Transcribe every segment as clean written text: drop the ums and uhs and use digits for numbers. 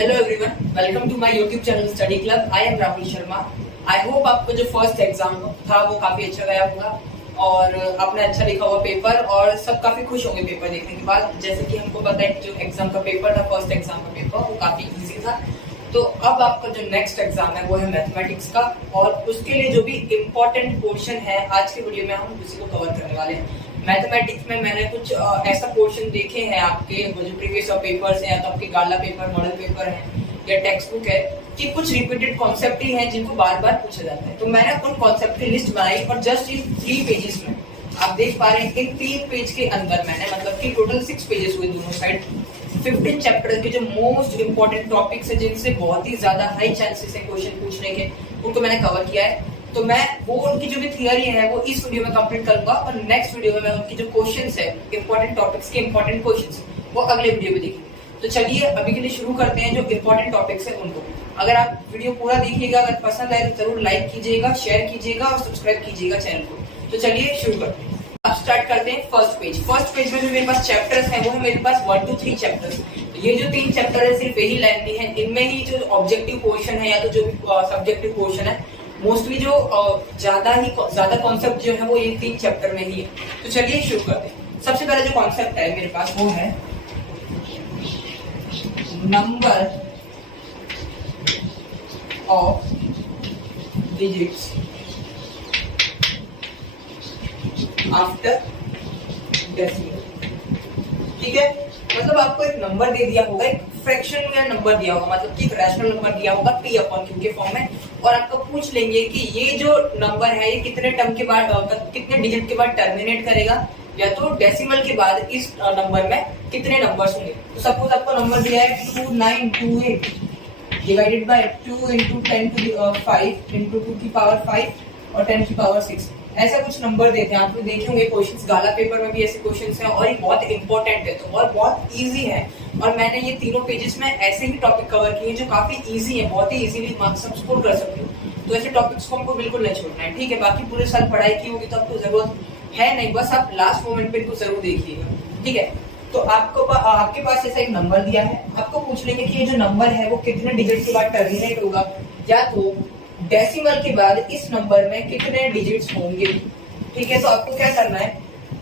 Hello everyone, welcome to my YouTube channel study club. I am Rahul Sharma. I hope आपका जो first exam था वो काफी अच्छा गया होगा और आपने अच्छा लिखा हुआ पेपर और सब काफी खुश होंगे पेपर देखने के बाद। जैसे कि हमको पता है कि जो एग्जाम का पेपर था, फर्स्ट एग्जाम का पेपर, वो काफी इजी था। तो अब आपका जो नेक्स्ट एग्जाम है वो है मैथमेटिक्स का, और उसके लिए जो भी इम्पोर्टेंट पोर्शन है आज के वीडियो में हम उसी को कवर करने वाले हैं। मैथमेटिक्स में मैंने कुछ ऐसा पोर्शन देखे हैं आपके जो प्रीवियस पेपर्स हैं, या तो आपके गाला पेपर, मॉडल पेपर है या टेक्स्ट बुक है, कि कुछ रिपीटेड कॉन्सेप्ट ही हैं जिनको बार बार पूछा जाता है। तो मैंने उन कॉन्सेप्ट की लिस्ट बनाई और जस्ट इन 3 पेजेस में आप देख पा रहे हैं, इन 3 पेज के अंदर मैंने, मतलब कि टोटल 6 पेजेस हुए दोनों साइड, 15 चैप्टर के जो मोस्ट इंपॉर्टेंट टॉपिक्स है जिनसे बहुत ही ज्यादा हाई चांसेस है क्वेश्चन पूछने के, उनको मैंने कवर किया है। तो मैं वो उनकी जो भी थियरी है वो इस वीडियो में कंप्लीट करूंगा, और नेक्स्ट वीडियो में मैं उनकी जो क्वेश्चंस है, इंपॉर्टेंट टॉपिक्स के इंपॉर्टेंट क्वेश्चंस, वो अगले वीडियो में देखेंगे। तो चलिए अभी के लिए शुरू करते हैं जो इंपॉर्टेंट टॉपिक्स है उनको। अगर आप वीडियो पूरा देखिएगा, अगर पसंद आए तो जरूर लाइक कीजिएगा, शेयर कीजिएगा और सब्सक्राइब कीजिएगा चैनल को। तो चलिए शुरू करते हैं। अब स्टार्ट करते हैं फर्स्ट पेज। फर्स्ट पेज में जो मेरे पास चैप्टर्स हैं वो है मेरे पास 1 to 3 चैप्टर्स। ये जो 3 चैप्टर है सिर्फ यही लेंथी है, इनमें ही जो ऑब्जेक्टिव पोर्शन है या तो जो सब्जेक्टिव पोर्शन है, मोस्टली जो ज्यादा कॉन्सेप्ट जो है वो ये 3 चैप्टर में ही है। तो चलिए शुरू करते हैं। सबसे पहले जो कॉन्सेप्ट है मेरे पास वो है number of digits after decimal. ठीक है, मतलब आपको एक नंबर दे दिया होगा, एक फ्रैक्शन में नंबर दिया होगा, मतलब कि एक रैशनल नंबर दिया होगा p अपॉन q के फॉर्म में, और आपको पूछ लेंगे कि ये जो नंबर है ये कितने टर्म के बाद, कितने डिजिट के बाद टर्मिनेट करेगा, या तो डेसिमल के बाद इस नंबर में कितने नंबर्स होंगे। तो सपोज आपको नंबर दिया है 2928 divided by 2 into 10 to the 5 into 2 की पावर 5 और 10 की पावर 6, ऐसा कुछ नंबर देते हैं। आप लोग देखे होंगे क्वेश्चंस, गाला पेपर में भी ऐसे क्वेश्चंस हैं, और ये बहुत इंपॉर्टेंट है तो और बहुत इजी है। और मैंने ये तीनों पेजेस में ऐसे ही टॉपिक कवर किए जो काफी इजी है, बहुत ही इजीली मार्क्स सब स्कोर कर सकते हो। तो ऐसे टॉपिक्स को हमको बिल्कुल नहीं छोड़ना है, ठीक है। बाकी पूरे साल पढ़ाई की होगी तो आपको जरूरत है नहीं, बस आप लास्ट मोमेंट पे इनको जरूर देखिएगा, ठीक है। तो आपके पास ऐसा एक नंबर दिया है, आपको पूछ लेंगे कि ये जो नंबर है वो कितने डिजिट के बाद टर्मिनेट होगा, या तो डेसिमल के बाद इस नंबर में कितने डिजिट्स होंगे, ठीक है। तो आपको क्या करना है,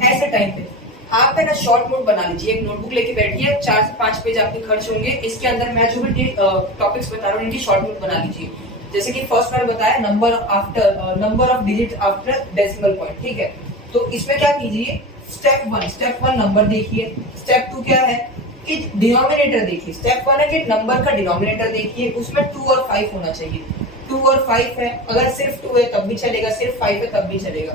ऐसे टाइम पे आप है ना शॉर्ट नोट बना लीजिए, एक नोटबुक लेके बैठिए, 4 से 5 पेज आपके खर्च होंगे। इसके अंदर मैं जो भी टॉपिक्स बता रहा हूँ इनकी शॉर्ट नोट बना लीजिए। जैसे कि फर्स्ट मैंने बताया number of digit after decimal point, ठीक है। तो इसमें क्या कीजिए, स्टेप 1 नंबर देखिए, स्टेप 2 क्या है कि डिनोमिनेटर देखिए। स्टेप 1 है कि नंबर का डिनोमिनेटर देखिए, उसमें 2 और 5 होना चाहिए। 2 और 5 है, अगर सिर्फ 2 है तब भी चलेगा, सिर्फ 5 है तब भी चलेगा।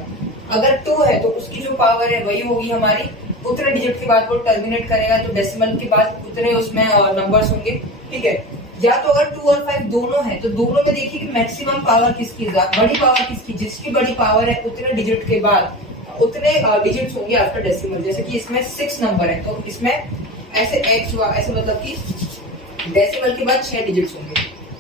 अगर 2 है तो उसकी जो पावर है वही होगी हमारी, उतने डिजिट के बाद वो टर्मिनेट करेगा, तो डेसिमल के बाद उतने उसमें नंबर्स होंगे, ठीक है। या तो अगर 2 और 5 दोनों है तो दोनों में देखिए कि मैक्सिमम पावर किसकी, बड़ी पावर किसकी, जिसकी बड़ी पावर है उतने डिजिट के बाद उतने डिजिट्स होंगे आफ्टर डेसिमल। जैसे कि इसमें 6 नंबर है तो इसमें ऐसे x हुआ, ऐसे मतलब कि डेसिमल के बाद 6 डिजिट्स होंगे,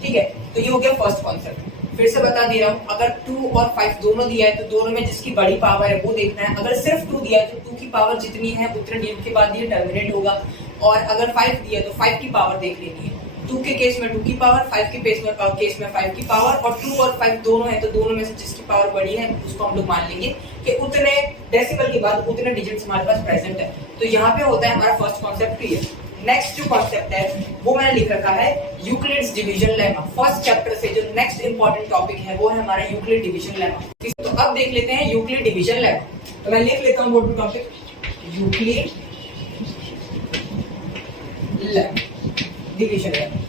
ठीक है। तो ये हो गया फर्स्ट कॉन्सेप्ट। फिर से बता दे रहा हूँ, अगर 2 और 5 दोनों दिया है तो दोनों में जिसकी बड़ी पावर है वो देखना है। अगर सिर्फ 2 दिया है तो 2 की पावर जितनी है उतने डिजिट के बाद ये टर्मिनेट होगा, और अगर 5 दिया है तो 5 की पावर देख लेनी है। 2 के केस में 2 की पावर, 5 के केस में 5 की पावर, और 2 और 5 दोनों है तो दोनों में से जिसकी पावर बड़ी है उसको हम लोग मान लेंगे कि उतने डेसिमल के बाद उतने डिजिट्स हमारे पास प्रेजेंट है। तो यहाँ पे होता है हमारा फर्स्ट कॉन्सेप्ट क्लियर। नेक्स्ट जो कॉन्सेप्ट है वो मैंने लिख रखा है Euclid's division lemma. First chapter से जो नेक्स्ट इंपॉर्टेंट टॉपिक है वो है हमारा यूक्लिड डिवीजन लेमा। तो अब देख लेते हैं यूक्लिड डिवीजन लेमा। तो मैं लिख लेता हूँ वो टॉपिक, यूक्लिड डिवीजन लेमा,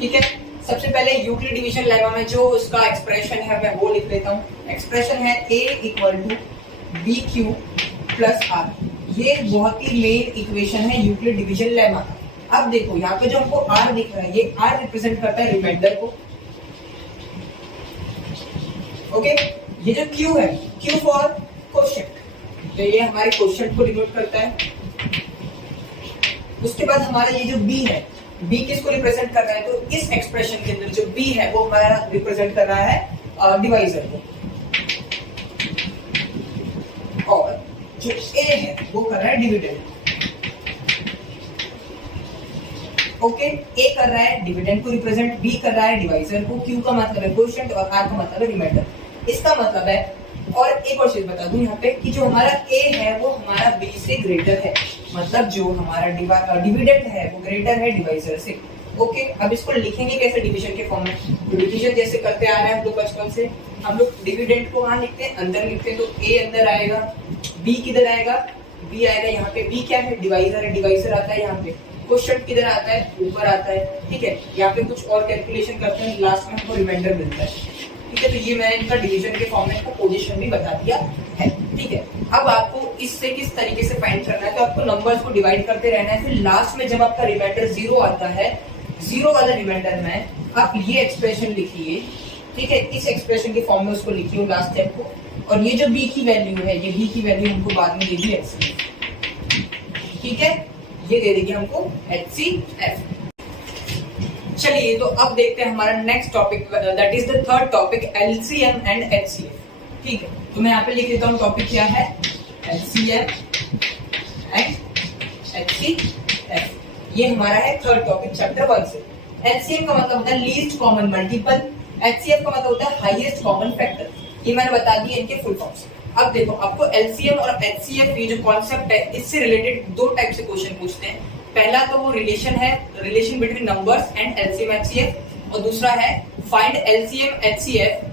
ठीक है। सबसे पहले यूक्लिड डिवीजन लेमा में जो उसका एक्सप्रेशन है मैं वो लिख लेता हूँ। एक्सप्रेशन है a equal to B Q plus R. ये बहुत ही मेन इक्वेशन है यूक्लिड डिवीजन लेमा का। अब देखो यहाँ पे जो हमको r दिख रहा है, ये r रिप्रेजेंट करता है रिमाइंडर को, ओके। ये जो q है, q फॉर क्वोशिएंट, तो ये हमारे क्वोशिएंट को डिनोट करता है। उसके बाद हमारा ये जो b है, b किसको रिप्रेजेंट कर रहा है, तो इस एक्सप्रेशन के अंदर जो b है वो हमारा रिप्रेजेंट कर रहा है डिवाइजर को, और जो a है वो कर रहा है डिविडेंड, ओके, ए कर रहा है डिविडेंड को रिप्रेजेंट, बी कर रहा है डिवाइजर को, क्यू का मतलब है क्वोशिएंट और आर का मतलब है रिमाइंडर। इसका मतलब है, और एक और चीज बता दूं यहाँ पे कि जो हमारा ए है वो हमारा बी से ग्रेटर है, मतलब जो हमारा डिविडेंड है वो ग्रेटर है डिवाइजर से। ओके, अब इसको लिखेंगे कैसे डिवीजन के फॉर्म में? तो डिवीजन जैसे करते आ रहे हैं हम लोग बचपन से, हम लोग डिविडेंड को वहां लिखते हैं, अंदर लिखते हैं, तो ए अंदर आएगा, बी किधर आएगा, बी आएगा यहाँ पे, बी क्या है डिवाइजर है, डिवाइजर आता है यहाँ पे, क्वोशिएंट किधर आता है ऊपर आता है, ठीक है। यहाँ पे कुछ और कैलकुलेशन करते हैं, लास्ट में हमको रिमाइंडर मिलता है, ठीक है। तो ये मैंने इनका डिवीजन के फॉर्म में इसका पोजीशन भी बता दिया है, ठीक है। अब आपको इससे किस तरीके से फाइंड करना है, तो आपको नंबर्स को डिवाइड करते रहना है, फिर लास्ट में जब आपका रिमाइंडर 0 आता है, 0 वाले रिमाइंडर में आप ये एक्सप्रेशन लिखिए, ठीक है, इस एक्सप्रेशन के फॉर्म में उसको लिखिए लास्ट स्टेप को, और ये जो बी की वैल्यू है, ये बी की वैल्यू हमको बाद में देगी HCF, ठीक है, ये दे देगी हमको HCF। चलिए तो अब देखते हैं हमारा next topic, that is the third topic, LCM and HCF, ठीक है। तो मैं यहाँ पे लिख देता हूँ टॉपिक क्या है, LCM एंड HCF, ये हमारा है थर्ड टॉपिक चैप्टर 1 से। LCM का मतलब होता है लीस्ट कॉमन मल्टीपल, HCF का मतलब होता है हाईएस्ट कॉमन फैक्टर, ये मैंने बता दिया इनके फुल फॉर्म्स। अब देखो आपको LCM और HCF ये जो कॉन्सेप्ट है, इससे रिलेटेड दो टाइप से क्वेश्चन पूछते हैं। पहला तो वो रिलेशन है, relation between numbers and LCM HCF, और दूसरा है find LCM HCF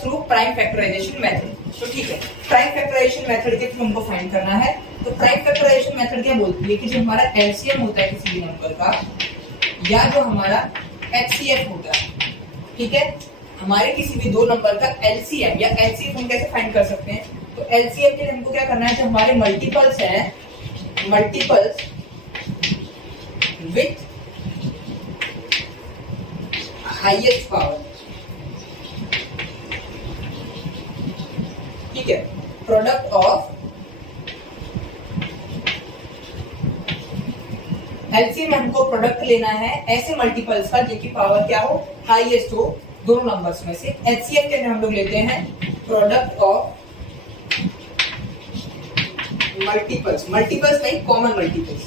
through prime factorization method. तो ठीक है, प्राइम फैक्टराइजेशन मेथड के थ्रू हमको फाइंड करना है। तो प्राइम फैक्टराइजेशन मेथड क्या बोलती है कि जो हमारा LCM होता है किसी भी नंबर का, या जो हमारा HCF होता है, ठीक है, हमारे किसी भी दो नंबर का LCM या HCF हम कैसे फाइंड कर सकते हैं? तो LCM के लिए हमको क्या करना है, जो हमारे मल्टीपल्स हैं, मल्टीपल्स विथ हाईएस्ट पावर, ठीक है, प्रोडक्ट ऑफ LCM में हमको प्रोडक्ट लेना है ऐसे मल्टीपल्स का जिनकी पावर क्या हो, हाईएस्ट हो दोनों नंबर्स में से। HCF के लिए हम लोग लेते हैं प्रोडक्ट ऑफ मल्टीपल्स, मल्टीपल्स नहीं कॉमन मल्टीपल्स,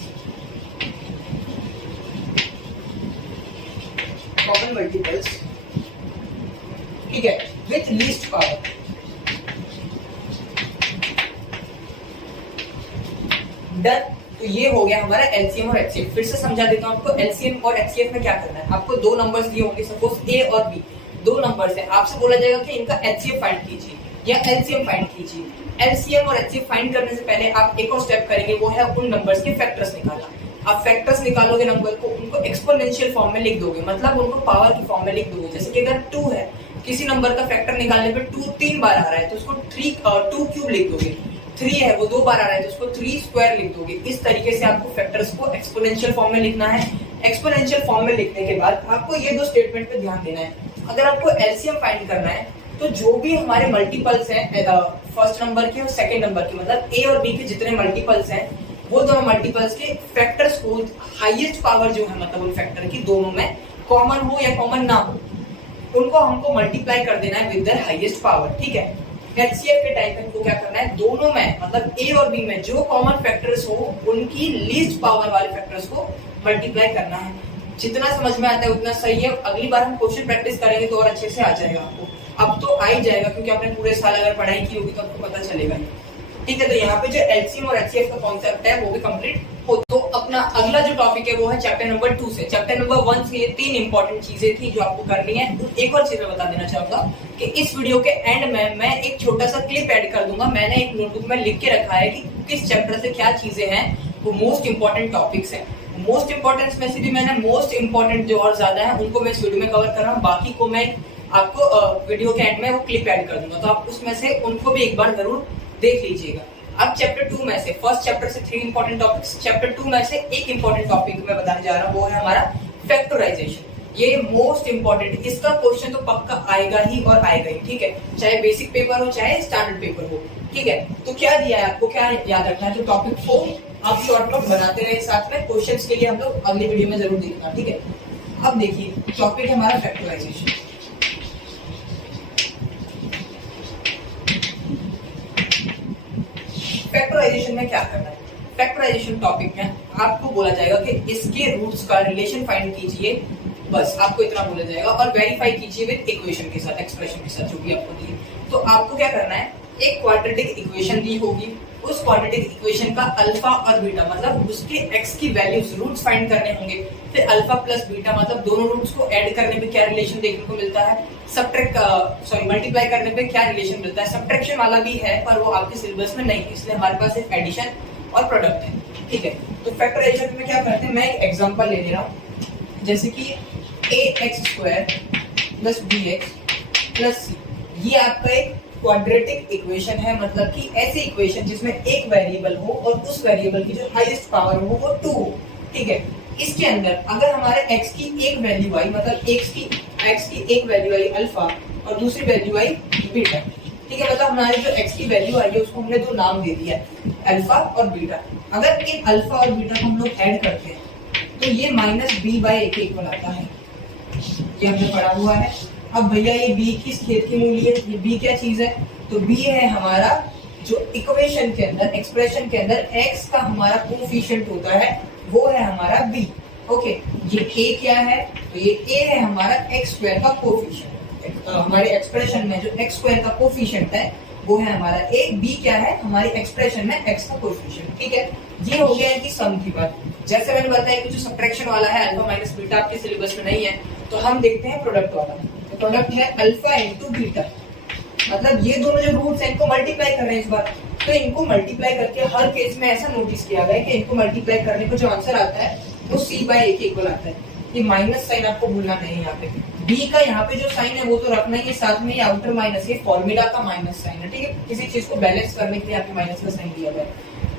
कॉमन मल्टीपल्स, ठीक है, विथ लीस्ट पावर। डन। तो ये हो गया हमारा LCM और HCF। फिर से समझा देता हूं आपको, LCM और HCF में क्या करना है। आपको दो नंबर्स दिए होंगे, सपोज A और B, दो नंबर्स हैं, आपसे बोला जाएगा कि इनका HCF फाइंड कीजिए या LCM फाइंड कीजिए। LCM और HCF फाइंड करने से पहले आप एक और स्टेप करेंगे, वो है उन नंबर्स के फैक्टर्स निकालना। आप फैक्टर्स निकालोगे नंबर को, उनको एक्सपोनेंशियल फॉर्म में लिख दोगे, मतलब उनको पावर की फॉर्म में लिख दोगे। जैसे कि अगर 2 है, किसी नंबर का फैक्टर निकालने पे 2 3 बार आ रहा है तो उसको 2 क्यूब लिख दोगे। 3 है वो 2 बार आ रहा है तो उसको 3 स्क्वायर लिख दोगे। इस तरीके से आपको फैक्टर्स को एक्सपोनेंशियल फॉर्म में लिखना है। एक्सपोनेंशियल फॉर्म में लिखने के बाद आपको ये दो स्टेटमेंट पे ध्यान देना है। अगर आपको LCM फाइंड करना है तो जो भी हमारे मल्टीपल्स हैं फर्स्ट नंबर के और सेकंड नंबर के, मतलब A और B के जितने मल्टीपल्स हैं, वो दोनों मल्टीपल्स के फैक्टर्स को हाईएस्ट पावर जो है, मतलब उन फैक्टर की दोनों में कॉमन हो या कॉमन ना हो, उनको हमको मल्टीप्लाई कर देना है विद देयर हाईएस्ट पावर, ठीक है। HCF के टाइम पे हमको क्या करना है, दोनों में मतलब A और B में जो कॉमन फैक्टर्स हो उनकी लीस्ट पावर वाले फैक्टर्स को मल्टीप्लाई करना है। जितना समझ में आता है उतना सही है। अगली बार हम क्वेश्चन प्रैक्टिस करेंगे तो और अच्छे से आ जाएगा आपको। अब तो आ ही जाएगा क्योंकि आपने पूरे साल अगर पढ़ाई की होगी तो आपको पता चलेगा ही, ठीक है। तो यहाँ पे जो LCM और HCF का कॉन्सेप्ट है वो भी कंप्लीट हो। तो अपना अगला जो टॉपिक है वो है चैप्टर नंबर 2 से। चैप्टर नंबर 1 से ये 3 इंपॉर्टेंट चीजें थी जो आपको करनी है। एक और चीज मैं बता देना चाहूंगा कि इस वीडियो के एंड में मैं एक छोटा सा क्लिप ऐड कर दूंगा। मैंने एक नोटबुक में लिख के रखा है कि किस चैप्टर से क्या चीजें हैं, वो मोस्ट इंपॉर्टेंट टॉपिक्स हैं। मोस्ट इंपॉर्टेंस में से भी मैंने मोस्ट इंपॉर्टेंट जो और ज्यादा है उनको मैं इस वीडियो में कवर कर रहा हूँ, बाकी को मैं आपको वीडियो के एंड में वो क्लिप ऐड कर दूंगा, तो आप उसमें से उनको भी एक बार जरूर देख लीजिएगा। अब चैप्टर 2 में से, फर्स्ट चैप्टर से 3 इंपॉर्टेंट टॉपिक्स, चैप्टर 2 में से एक इंपॉर्टेंट टॉपिक मैं बताने जा रहा हूँ, वो है हमारा फैक्टराइजेशन। ये मोस्ट इंपॉर्टेंट, इसका क्वेश्चन तो पक्का आएगा ही और आएगा ही, ठीक है, चाहे बेसिक पेपर हो चाहे स्टैंडर्ड पेपर हो, ठीक है। तो क्या दिया है आपको, क्या याद रखना है, तो टॉपिक 4 आप शॉर्ट नोट बनाते रहे साथ में। क्वेश्चंस के लिए हम लोग अगली वीडियो में जरूर देखना, ठीक है। अब देखिए टॉपिक है हमारा फैक्टराइजेशन। फैक्टराइजेशन में क्या करना है, फैक्टराइजेशन टॉपिक में आपको बोला जाएगा कि इसके रूट्स का रिलेशन फाइंड कीजिए, बस आपको इतना बोला जाएगा, और वेरीफाई कीजिए विद इक्वेशन के साथ, एक्सप्रेशन के साथ जो भी आपको दी। तो आपको क्या करना है, एक क्वाड्रेटिक इक्वेशन दी होगी, उस क्वाड्रेटिक इक्वेशन का अल्फा और बीटा मतलब उसके एक्स की वैल्यूज रूट्स फाइंड करने होंगे। फिर अल्फा प्लस बीटा मतलब दोनों रूट्स को ऐड करने पे क्या रिलेशन देखने को मिलता है, मल्टीप्लाई करने पे क्या रिलेशन मिलता है। सब्ट्रैक्शन वाला भी है पर वो आपके सिलेबस में नहीं है, इसलिए हमारे पास सिर्फ एडिशन और प्रोडक्ट है। ठीक है, तो फैक्टराइजेशन में क्या करते हैं, मैं एक एग्जांपल ले रहा हूँ, जैसे कि ax² plus bx plus c, ये आपका एक क्वाड्रेटिक इक्वेशन है, मतलब कि ऐसी इक्वेशन जिसमें एक वेरिएबल हो और उस वेरिएबल की जो हाईएस्ट पावर हो वो 2 हो। ठीक है, इसके अंदर अगर हमारे x की एक वैल्यू आई, मतलब x की एक वैल्यू आई अल्फा और दूसरी वैल्यू आई बीटा। ठीक है, मतलब हमारी जो x की वैल्यू आई है उसको हमने दो नाम दे दिया, अल्फा और बीटा। अगर इन अल्फा और बीटा को हम लोग ऐड करते हैं तो ये -b/a के इक्वल आता है, ये हमने पढ़ा हुआ है। अब भैया ये b किस खेत की मूली है, ये b क्या चीज है, तो b है हमारा जो इक्वेशन के अंदर, एक्सप्रेशन के अंदर x का हमारा कोफिशिएंट होता है, वो है हमारा b। ओके, ये a क्या है, तो ये a है हमारा x² का कोफिशिएंट, हमारे एक्सप्रेशन में जो x² का कोफिशिएंट है वो है हमारा a। b क्या है हमारी एक्सप्रेशन में x का कोफिशिएंट। ठीक है, ये हो गया इनकी सम की बात। जैसे मैंने बताया कि जो सब्ट्रैक्शन वाला है अल्फा माइनस बीटा आपके सिलेबस में नहीं है, तो हम देखते हैं प्रोडक्ट वाला। तो प्रोडक्ट है अल्फा इंटू बीटा, मतलब ये दोनों जो रूट्स हैं इनको मल्टीप्लाई कर रहे हैं इस बार। तो इनको मल्टीप्लाई करके हर केस में ऐसा नोटिस किया गया है कि इनको मल्टीप्लाई करने पर जो आंसर आता है वो c/a के इक्वल आता है। ये माइनस साइन आपको भूलना नहीं है, यहाँ पे b का यहाँ पे जो साइन है वो तो रखना ही है, साथ में ये आउटर माइनस, ये फॉर्मूला का माइनस साइन है। ठीक है, किसी चीज को बैलेंस करने के लिए आपके माइनस का साइन दिया गया है,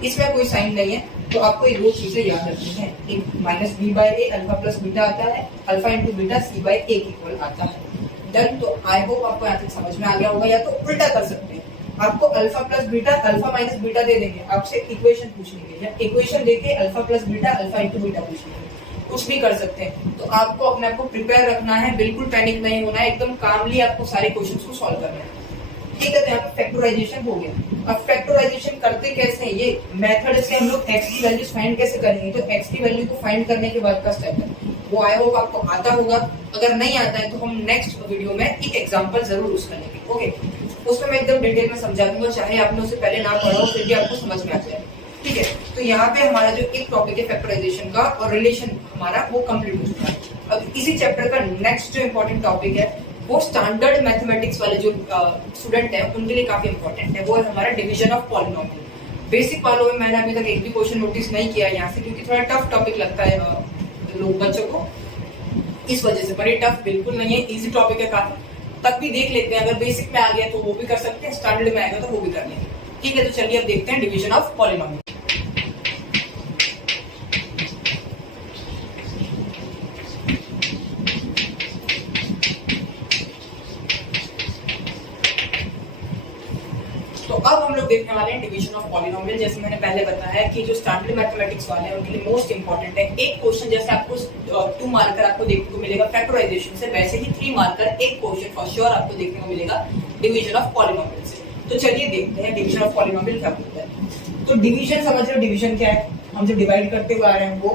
इसमें कोई साइन नहीं है। तो आपको ये दो चीजें याद रखनी है, एक -b/a अल्फा प्लस बीटा आता है, अल्फा इंटू बीटा c/a के इक्वल आता है। डन। तो आई होप आपको यहाँ तक समझ में आ गया होगा। या तो उल्टा कर सकते हैं, आपको alpha plus beta alpha minus beta दे देंगे आपसे इक्वेशन पूछने के लिए, या इक्वेशन देके alpha plus beta alpha into beta पूछने के लिए, कुछ भी कर सकते हैं। तो आपको अपने आप को प्रिपेयर रखना है, बिल्कुल पैनिक नहीं होना है, एकदम कामली आपको सारे क्वेश्चंस को सॉल्व करना है। ठीक है, तो यहाँ पे फैक्टराइजेशन हो गया। अब फैक्टराइजेशन करते कैसे हैं, ये मेथड से हम लोग x की वैल्यूज फाइंड कैसे करेंगे। तो x की वैल्यू को फाइंड करने के बाद का स्टेप है वो आई होप आपको आता होगा। अगर नहीं आता है तो हम नेक्स्ट वीडियो में एक एग्जांपल जरूर उसका लेंगे। ओके, उसमें मैं एकदम डिटेल में समझा दूंगा, चाहे आपने उसे पहले ना पढ़ा हो फिर भी आपको समझ में आ जाए। ठीक है, तो यहाँ पे हमारा जो एक टॉपिक है फैक्टराइजेशन का और रिलेशन हमारा वो कंप्लीट हो चुका है। अब इसी चैप्टर का नेक्स्ट जो इम्पोर्टेंट टॉपिक है वो स्टैंडर्ड मैथमेटिक्स वाले जो स्टूडेंट है उनके लिए काफी इंपॉर्टेंट है, वो है हमारा डिवीजन ऑफ पॉलिनोमियल। बेसिक वालों में मैंने अभी तक एक भी क्वेश्चन नोटिस नहीं किया यहाँ से, क्योंकि थोड़ा टफ टॉपिक लगता है लोग बच्चों को, इस वजह से। पर ये टफ बिल्कुल नहीं है, इजी टॉपिक है काफी, तब भी देख लेते हैं। अगर बेसिक में आ गया तो वो भी कर सकते हैं, स्टैंडर्ड में आएगा तो वो भी कर लेंगे। ठीक है, तो चलिए अब देखते हैं डिवीजन ऑफ पॉलिनोमियल। तो अब हम लोग देखने वाले हैं डिवीजन ऑफ पॉलिनोमियल। जैसे मैंने पहले बताया कि जो स्टैंडर्ड मैथमेटिक्स वाले हैं उनके लिए मोस्ट इंपॉर्टेंट है। एक क्वेश्चन जैसे आपको 2 मार्कर आपको देखने को मिलेगा फैक्टराइजेशन से, वैसे ही 3 मार्कर एक क्वेश्चन फॉर श्योर आपको देखने को मिलेगा डिवीजन ऑफ पॉलिनोमियल से। तो चलिए देखते हैं डिवीजन ऑफ पॉलिनोमियल क्या होता है। तो डिवीजन समझ रहे हो, डिवीजन क्या है, हम जो डिवाइड करते हुए आ रहे हैं वो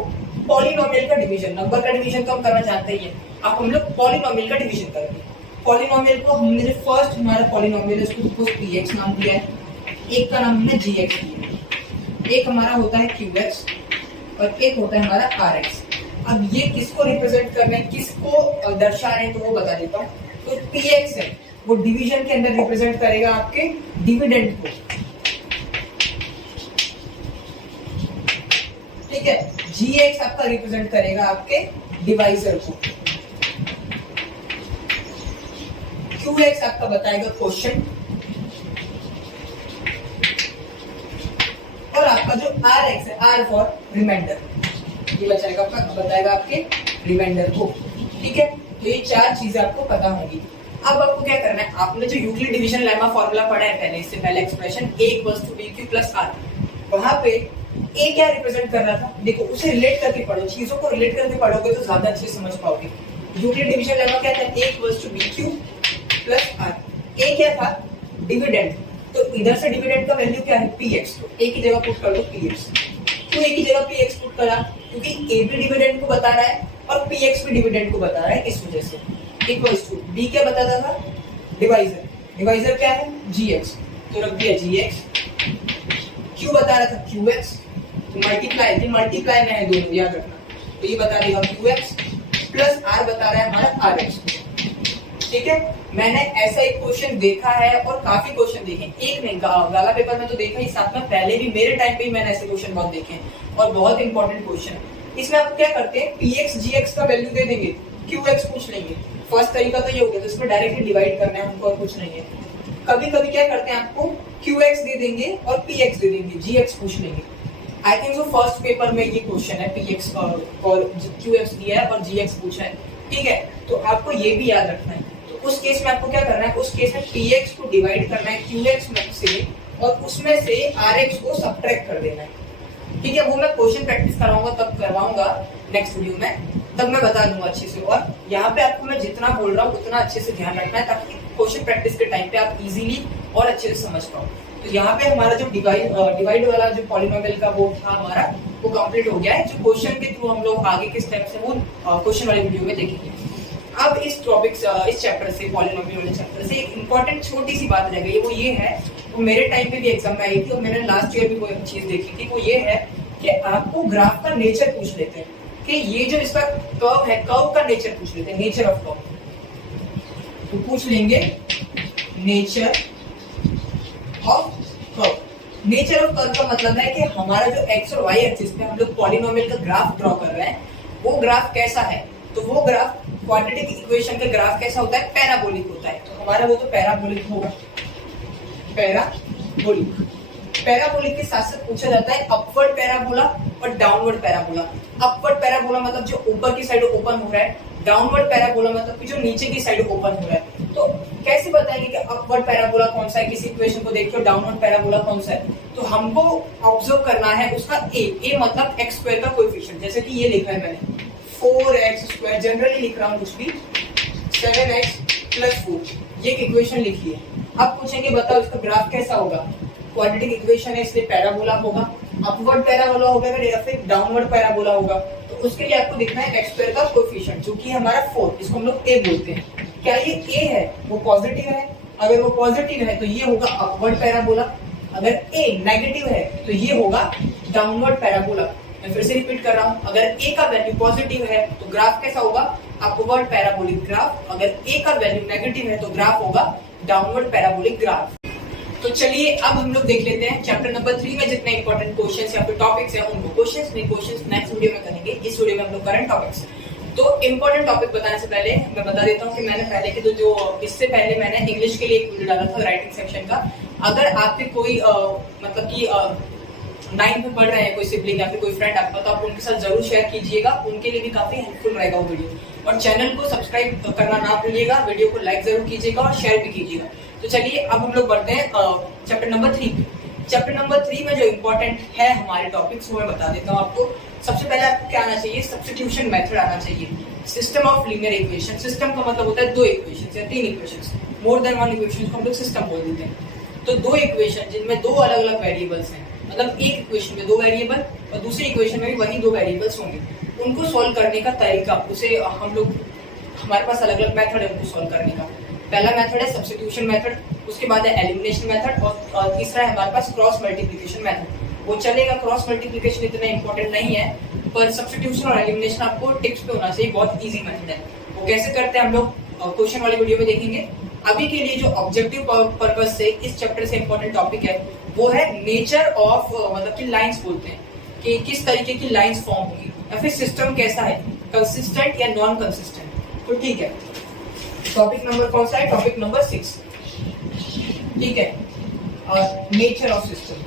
पॉलिनोमियल का डिवीजन। नंबर का डिवीजन तो हम करना चाहते ही है, अब हम लोग पॉलिनोमियल का डिवीजन करेंगे। पॉलिनोमियल को हमने जो फर्स्ट हमारा पॉलिनोमियल है उसको px नाम दिया है, एक का नाम हमने gx दिया है, एक हमारा होता है qx और एक होता है हमारा rx। अब ये किसको रिप्रेजेंट कर रहे हैं, किसको दर्शा रहे हैं, तो वो बता देता हूँ। तो px है वो डिवीजन के अंदर रिप्रेजेंट करेगा आपके डिविडेंड को। ठीक है, gx आपका रिप्रेजेंट करेगा आपके डिवाइजर को, qx आपका बताएगा क्वेश्चन, और आपका जो rx है r फॉर रिमाइंडर, ये बताएगा आपके रिमाइंडर को। ठीक है, तो ये 4 चीजें आपको पता होंगी। अब आपको क्या करना है, आपने जो यूक्लिड डिवीजन लेमा फॉर्मूला पढ़ा है पहले, इससे पहले एक्सप्रेशन a = bq + r, वहां पे a क्या रिप्रेजेंट कर रहा था, देखो उसे रिलेट करके पढ़ो, चीजों को रिलेट करके पढ़ोगे तो ज्यादा अच्छे समझ पाओगे। यूक्लिड डिवीजन लेमा क्या था, a = bq + r। a क्या था, डिविडेंड, तो इधर से डिविडेंड का वैल्यू क्या है px, तो a की जगह पुट कर दो px। क्यों एक ही जगह पी एक्स पुट करा, क्योंकि ए भी डिविडेंड को बता रहा है और पी एक्स भी डिविडेंड को बता रहा है, इस वजह से। इक्वल्स टू बी क्या बताता था, डिवाइजर, डिवाइजर क्या है जी एक्स, तो रख दिया जी एक्स। क्यू बता रहा था क्यू एक्स, तो मल्टीप्लाई में है दोनों, याद रखना, तो ये बता देगा क्यू एक्स प्लस आर बता रहा है हमारा आर एक्स। ठीक है, मैंने ऐसा एक क्वेश्चन देखा है और काफी क्वेश्चन देखे, एक नहीं गाला पेपर में तो देखा ही, साथ में पहले भी मेरे टाइम पे ही मैंने ऐसे क्वेश्चन बहुत देखे हैं और बहुत इंपॉर्टेंट क्वेश्चन है। इसमें आप क्या करते हैं, पी एक्स जी एक्स का वैल्यू दे देंगे, क्यू एक्स पूछ लेंगे। फर्स्ट तरीका तो ये हो गया, तो इसमें डायरेक्टली डिवाइड करना है हमको और कुछ नहीं है। कभी कभी क्या करते हैं, आपको क्यू एक्स दे देंगे और पी एक्स दे देंगे, जी एक्स पूछ लेंगे। I think so first paper में ये क्वेश्चन है, पी एक्स और क्यू एक्स दिया है और जी एक्स पूछा है। ठीक है, तो आपको ये भी याद रखना है। तो उस केस में आपको क्या करना है, उस केस में पी एक्स को डिवाइड करना है क्यू एक्स में से और उसमें से आर एक्स को सब्ट्रैक्ट कर देना है। ठीक है, वो मैं क्वेश्चन प्रैक्टिस कराऊंगा, तब करवाऊंगा नेक्स्ट वीडियो में, तब मैं बता दूंगा अच्छे से। और यहाँ पे आपको मैं जितना बोल रहा हूँ उतना अच्छे से ध्यान रखना है, ताकि क्वेश्चन प्रैक्टिस के टाइम पे आप इजीली और अच्छे से समझ पाओ। तो यहाँ पे हमारा जो डिवाइड वाला जो पॉलिनोमियल का वो था हमारा, वो कंप्लीट हो गया है। जो क्वेश्चन के थ्रू हम लोग आगे के स्टेप से वो क्वेश्चन वाले वीडियो में देखेंगे। अब इस टॉपिक इस चैप्टर से, पॉलिनोमियल वाले चैप्टर से एक इंपॉर्टेंट छोटी सी बात रह गई, वो ये है, वो मेरे टाइम पे भी एग्जाम में आई थी और मैंने लास्ट ईयर भी कोई चीज देखी थी, वो ये है कि आपको ग्राफ का नेचर पूछ लेते हैं कि ये जो इसका कर्व है, कर्व का नेचर पूछ लेते हैं, नेचर ऑफ कर्व। तो पूछ लेंगे nature of curve. Nature of curve का मतलब है कि हमारा जो एक्स और वाई एक्सिस पे हम लोग पॉलिनोमियल का ग्राफ ड्रॉ कर रहे हैं, वो ग्राफ कैसा है। तो वो ग्राफ क्वाड्रेटिक इक्वेशन का ग्राफ कैसा होता है, पैराबोलिक होता है। तो हमारा वो तो पैराबोलिक होगा, पैराबोलिक। पैराबोलिक के साथ साथ पूछा जाता है अपवर्ड पैराबोला और डाउनवर्ड पैराबोला। अपवर्ड पैराबोला मतलब जो ऊपर की साइड ओपन हो रहा है, डाउनवर्ड पैराबोला मतलब कि जो नीचे की साइड ओपन हो रहा है। तो कैसे बताएंगे कि अपवर्ड पैराबोला कौन सा है, किसी इक्वेशन को देखिए डाउनवर्ड पैराबोला कौन सा है। तो हमको ऑब्जर्व करना है उसका ए मतलब एक्स स्क्वायर का कोएफिशिएंट। जैसे कि ये लिखा है मैंने 4x², जनरली लिख रहा हूँ कुछ भी, 7x+4, ये इक्वेशन लिखी है। अब पूछेंगे बताओ इसका ग्राफ कैसा होगा। क्वाड्रेटिक इक्वेशन है इसलिए पैराबोला होगा, अपवर्ड पैराबोला होगा या फिर डाउनवर्ड पैराबोला होगा। तो उसके लिए आपको देखना है x² का कोएफिशिएंट, जो कि हमारा 4, इसको हम लोग a बोलते हैं। क्या ये a है, वो पॉजिटिव है, अगर वो पॉजिटिव है तो ये होगा अपवर्ड पैराबोला, अगर a नेगेटिव है तो ये होगा डाउनवर्ड पैराबोला। मैं फिर से रिपीट कर रहा हूँ, अगर a का वैल्यू पॉजिटिव है तो ग्राफ कैसा होगा, अपवर्ड पैराबोलिक ग्राफ। अगर a का वैल्यू नेगेटिव है तो ग्राफ होगा डाउनवर्ड पैराबोलिक ग्राफ। तो चलिए अब हम लोग देख लेते हैं चैप्टर नंबर 3 में जितने इंपॉर्टेंट क्वेश्चंस या फिर टॉपिक्स हैं उनको। क्वेश्चंस नेक्स्ट वीडियो में करेंगे, इस वीडियो में हम लोग करंट टॉपिक्स। तो इंपॉर्टेंट टॉपिक बताने से पहले मैं बता देता हूँ कि मैंने पहले के जो इससे पहले मैंने इंग्लिश के लिए एक वीडियो डाला था राइटिंग सेक्शन का। अगर आपके कोई मतलब कि 9th में पढ़ रहे हैं कोई सिबलिंग या फिर कोई फ्रेंड आपका, तो आप उनके साथ जरूर शेयर कीजिएगा, उनके लिए भी काफी हेल्पफुल रहेगा वो वीडियो। और चैनल को सब्सक्राइब करना ना भूलिएगा, वीडियो को लाइक जरूर कीजिएगा और शेयर भी कीजिएगा। तो चलिए अब हम लोग बढ़ते हैं चैप्टर नंबर 3 पे। चैप्टर नंबर 3 में जो इंपॉर्टेंट है हमारे टॉपिक्स, वो मैं बता देता हूँ आपको। सबसे पहले आपको क्या आना चाहिए, सब्स्टिट्यूशन मेथड आना चाहिए। System of linear equation, system का मतलब होता है 2 इक्वेशन या 3 इक्वेशन, मोर देन 1 इक्वेशन को हम लोग सिस्टम बोल देते हैं। तो 2 इक्वेशन जिनमें 2 अलग अलग वेरिएबल्स हैं, मतलब एक इक्वेशन में 2 वेरिएबल और दूसरी इक्वेशन में भी वही 2 वेरिएबल्स होंगे, उनको सॉल्व करने का तरीका, उसे हम लोग, हमारे पास अलग अलग मेथड है उनको सॉल्व करने का। पहला मेथड है सब्स्टिट्यूशन मेथड, उसके बाद है एलिमिनेशन मेथड और तीसरा है हमारे पास क्रॉस मल्टीप्लिकेशन मेथड। वो चलेगा, क्रॉस मल्टीप्लिकेशन इतना इंपॉर्टेंट नहीं है, पर सब्स्टिट्यूशन और एलिमिनेशन आपको टिप्स पे होना चाहिए, बहुत इजी मेथड है। वो कैसे करते हैं हम लोग क्वेश्चन वाले वीडियो में देखेंगे। अभी के लिए जो ऑब्जेक्टिव पर्पज से इस चैप्टर से इंपॉर्टेंट टॉपिक है वो है नेचर ऑफ, मतलब कि लाइंस बोलते हैं कि किस तरीके की लाइंस फॉर्म होगी या फिर सिस्टम कैसा है, कंसिस्टेंट या नॉन कंसिस्टेंट। तो ठीक है, टॉपिक नंबर कौन सा है, टॉपिक नंबर 6। ठीक है, और नेचर ऑफ सिस्टम।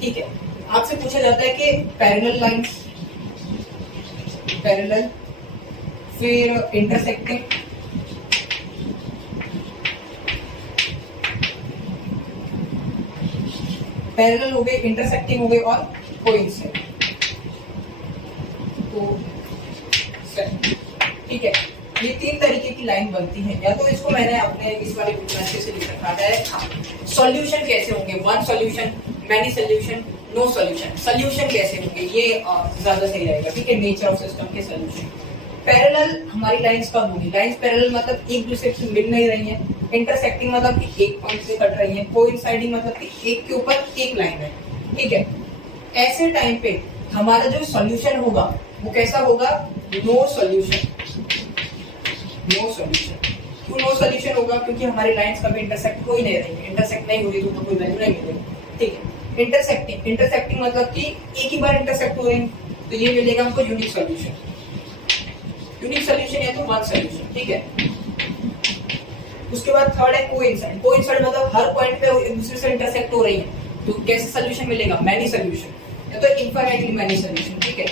ठीक है, आपसे पूछा जाता है कि पैरेलल लाइंस, पैरेलल, फिर इंटरसेक्टिंग, पैरेलल हो गए, इंटरसेक्टिंग हो गए और कोइंसिडेंट। ठीक है, ये 3 तरीके की लाइन बनती है। या तो इसको मैंने अपने इस वाले बुक में अच्छे से लिख रखा है, सॉल्यूशन कैसे होंगे, one solution, many solution, no solution. Solution कैसे होंगे ये ज्यादा सही रहेगा, ठीक है। नेचर ऑफ सिस्टम के सॉल्यूशन। पैरेलल हमारी लाइंस कब होगी, लाइंस पैरेलल मतलब एक दूसरे से मिल नहीं रही है। इंटरसेक्टिंग मतलब कि एक पॉइंट से कट रही है। कोइंसाइडिंग मतलब कि एक के ऊपर एक लाइन है, ठीक है। ऐसे टाइम पे हमारा जो सॉल्यूशन होगा वो कैसा होगा, नो सॉल्यूशन। नो सॉल्यूशन क्यों नो सॉल्यूशन होगा, क्योंकि हमारी लाइंस कभी इंटरसेक्ट हो ही नहीं रही है। इंटरसेक्ट नहीं हो रही तो कोई वैल्यू नहीं मिलेगी, ठीक है। इंटरसेक्टिंग मतलब कि एक ही बार इंटरसेक्ट हो रही है, तो ये मिलेगा हमको यूनिक सॉल्यूशन। यूनिक सॉल्यूशन या तो वन सॉल्यूशन, ठीक है। उसके बाद थर्ड है कोइंसाइड। कोइंसाइड मतलब हर पॉइंट पे एक दूसरे से इंटरसेक्ट हो रही है, तो कैसे सॉल्यूशन मिलेगा, मैनी सॉल्यूशन या तो इनफाइनाइटली मैनी सॉल्यूशन, ठीक है।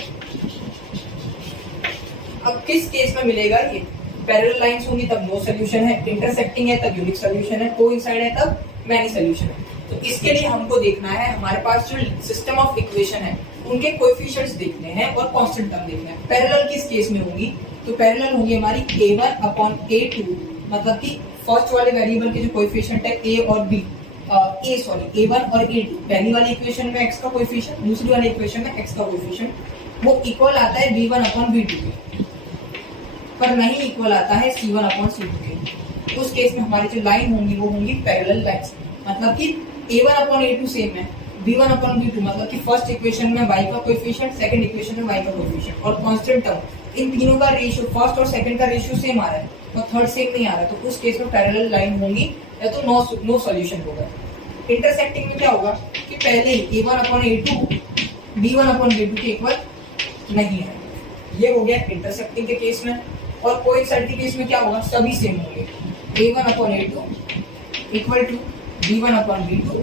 अब किस केस में मिलेगा ये, पैरेलल लाइंस होंगी तब नो सॉल्यूशन है, इंटरसेक्टिंग है तब यूनिक सॉल्यूशन है, कोइंसाइड है तब मैनी सॉल्यूशन है। तो इसके लिए हमको देखना है, हमारे पास जो सिस्टम ऑफ इक्वेशन है उनके कोएफिशिएंट्स देखने हैं और कांस्टेंट टर्म देखने हैं। पैरेलल किस केस में होगी, तो पैरेलल होंगी हमारी a1/a2, मतलब कि फर्स्ट वाले वेरिएबल के जो कोएफिशिएंट है a और b, a1 और a2, पहली वाली इक्वेशन में x का कोएफिशिएंट, दूसरी वाली इक्वेशन में x का कोएफिशिएंट वो इक्वल आता है b1/b2 के, पर नहीं इक्वल आता है c1/c2 के। उस केस में हमारी जो लाइन होंगी वो होंगी पैरेलल लाइंस, मतलब कि a1/a2 सेम है, b1/b2 मतलब कि फर्स्ट इक्वेशन में y का कोएफिशिएंट, सेकंड इक्वेशन में y का कोएफिशिएंट और कांस्टेंट टर्म, इन तीनों का रेशियो, फर्स्ट और सेकंड का रेशियो सेम आ रहा है और थर्ड सेम नहीं आ रहा, तो उस केस में पैरेलल लाइन होंगी या तो नो सॉल्यूशन होगा। इंटरसेक्टिंग में क्या होगा कि पहले ही a1/a2 b1/b2 के इक्वल नहीं है, ये हो गया इंटरसेक्टिंग के केस में। और कोइंसाइड के केस में क्या होगा, सभी सेम होंगे, a1/a2 equal to b1/b2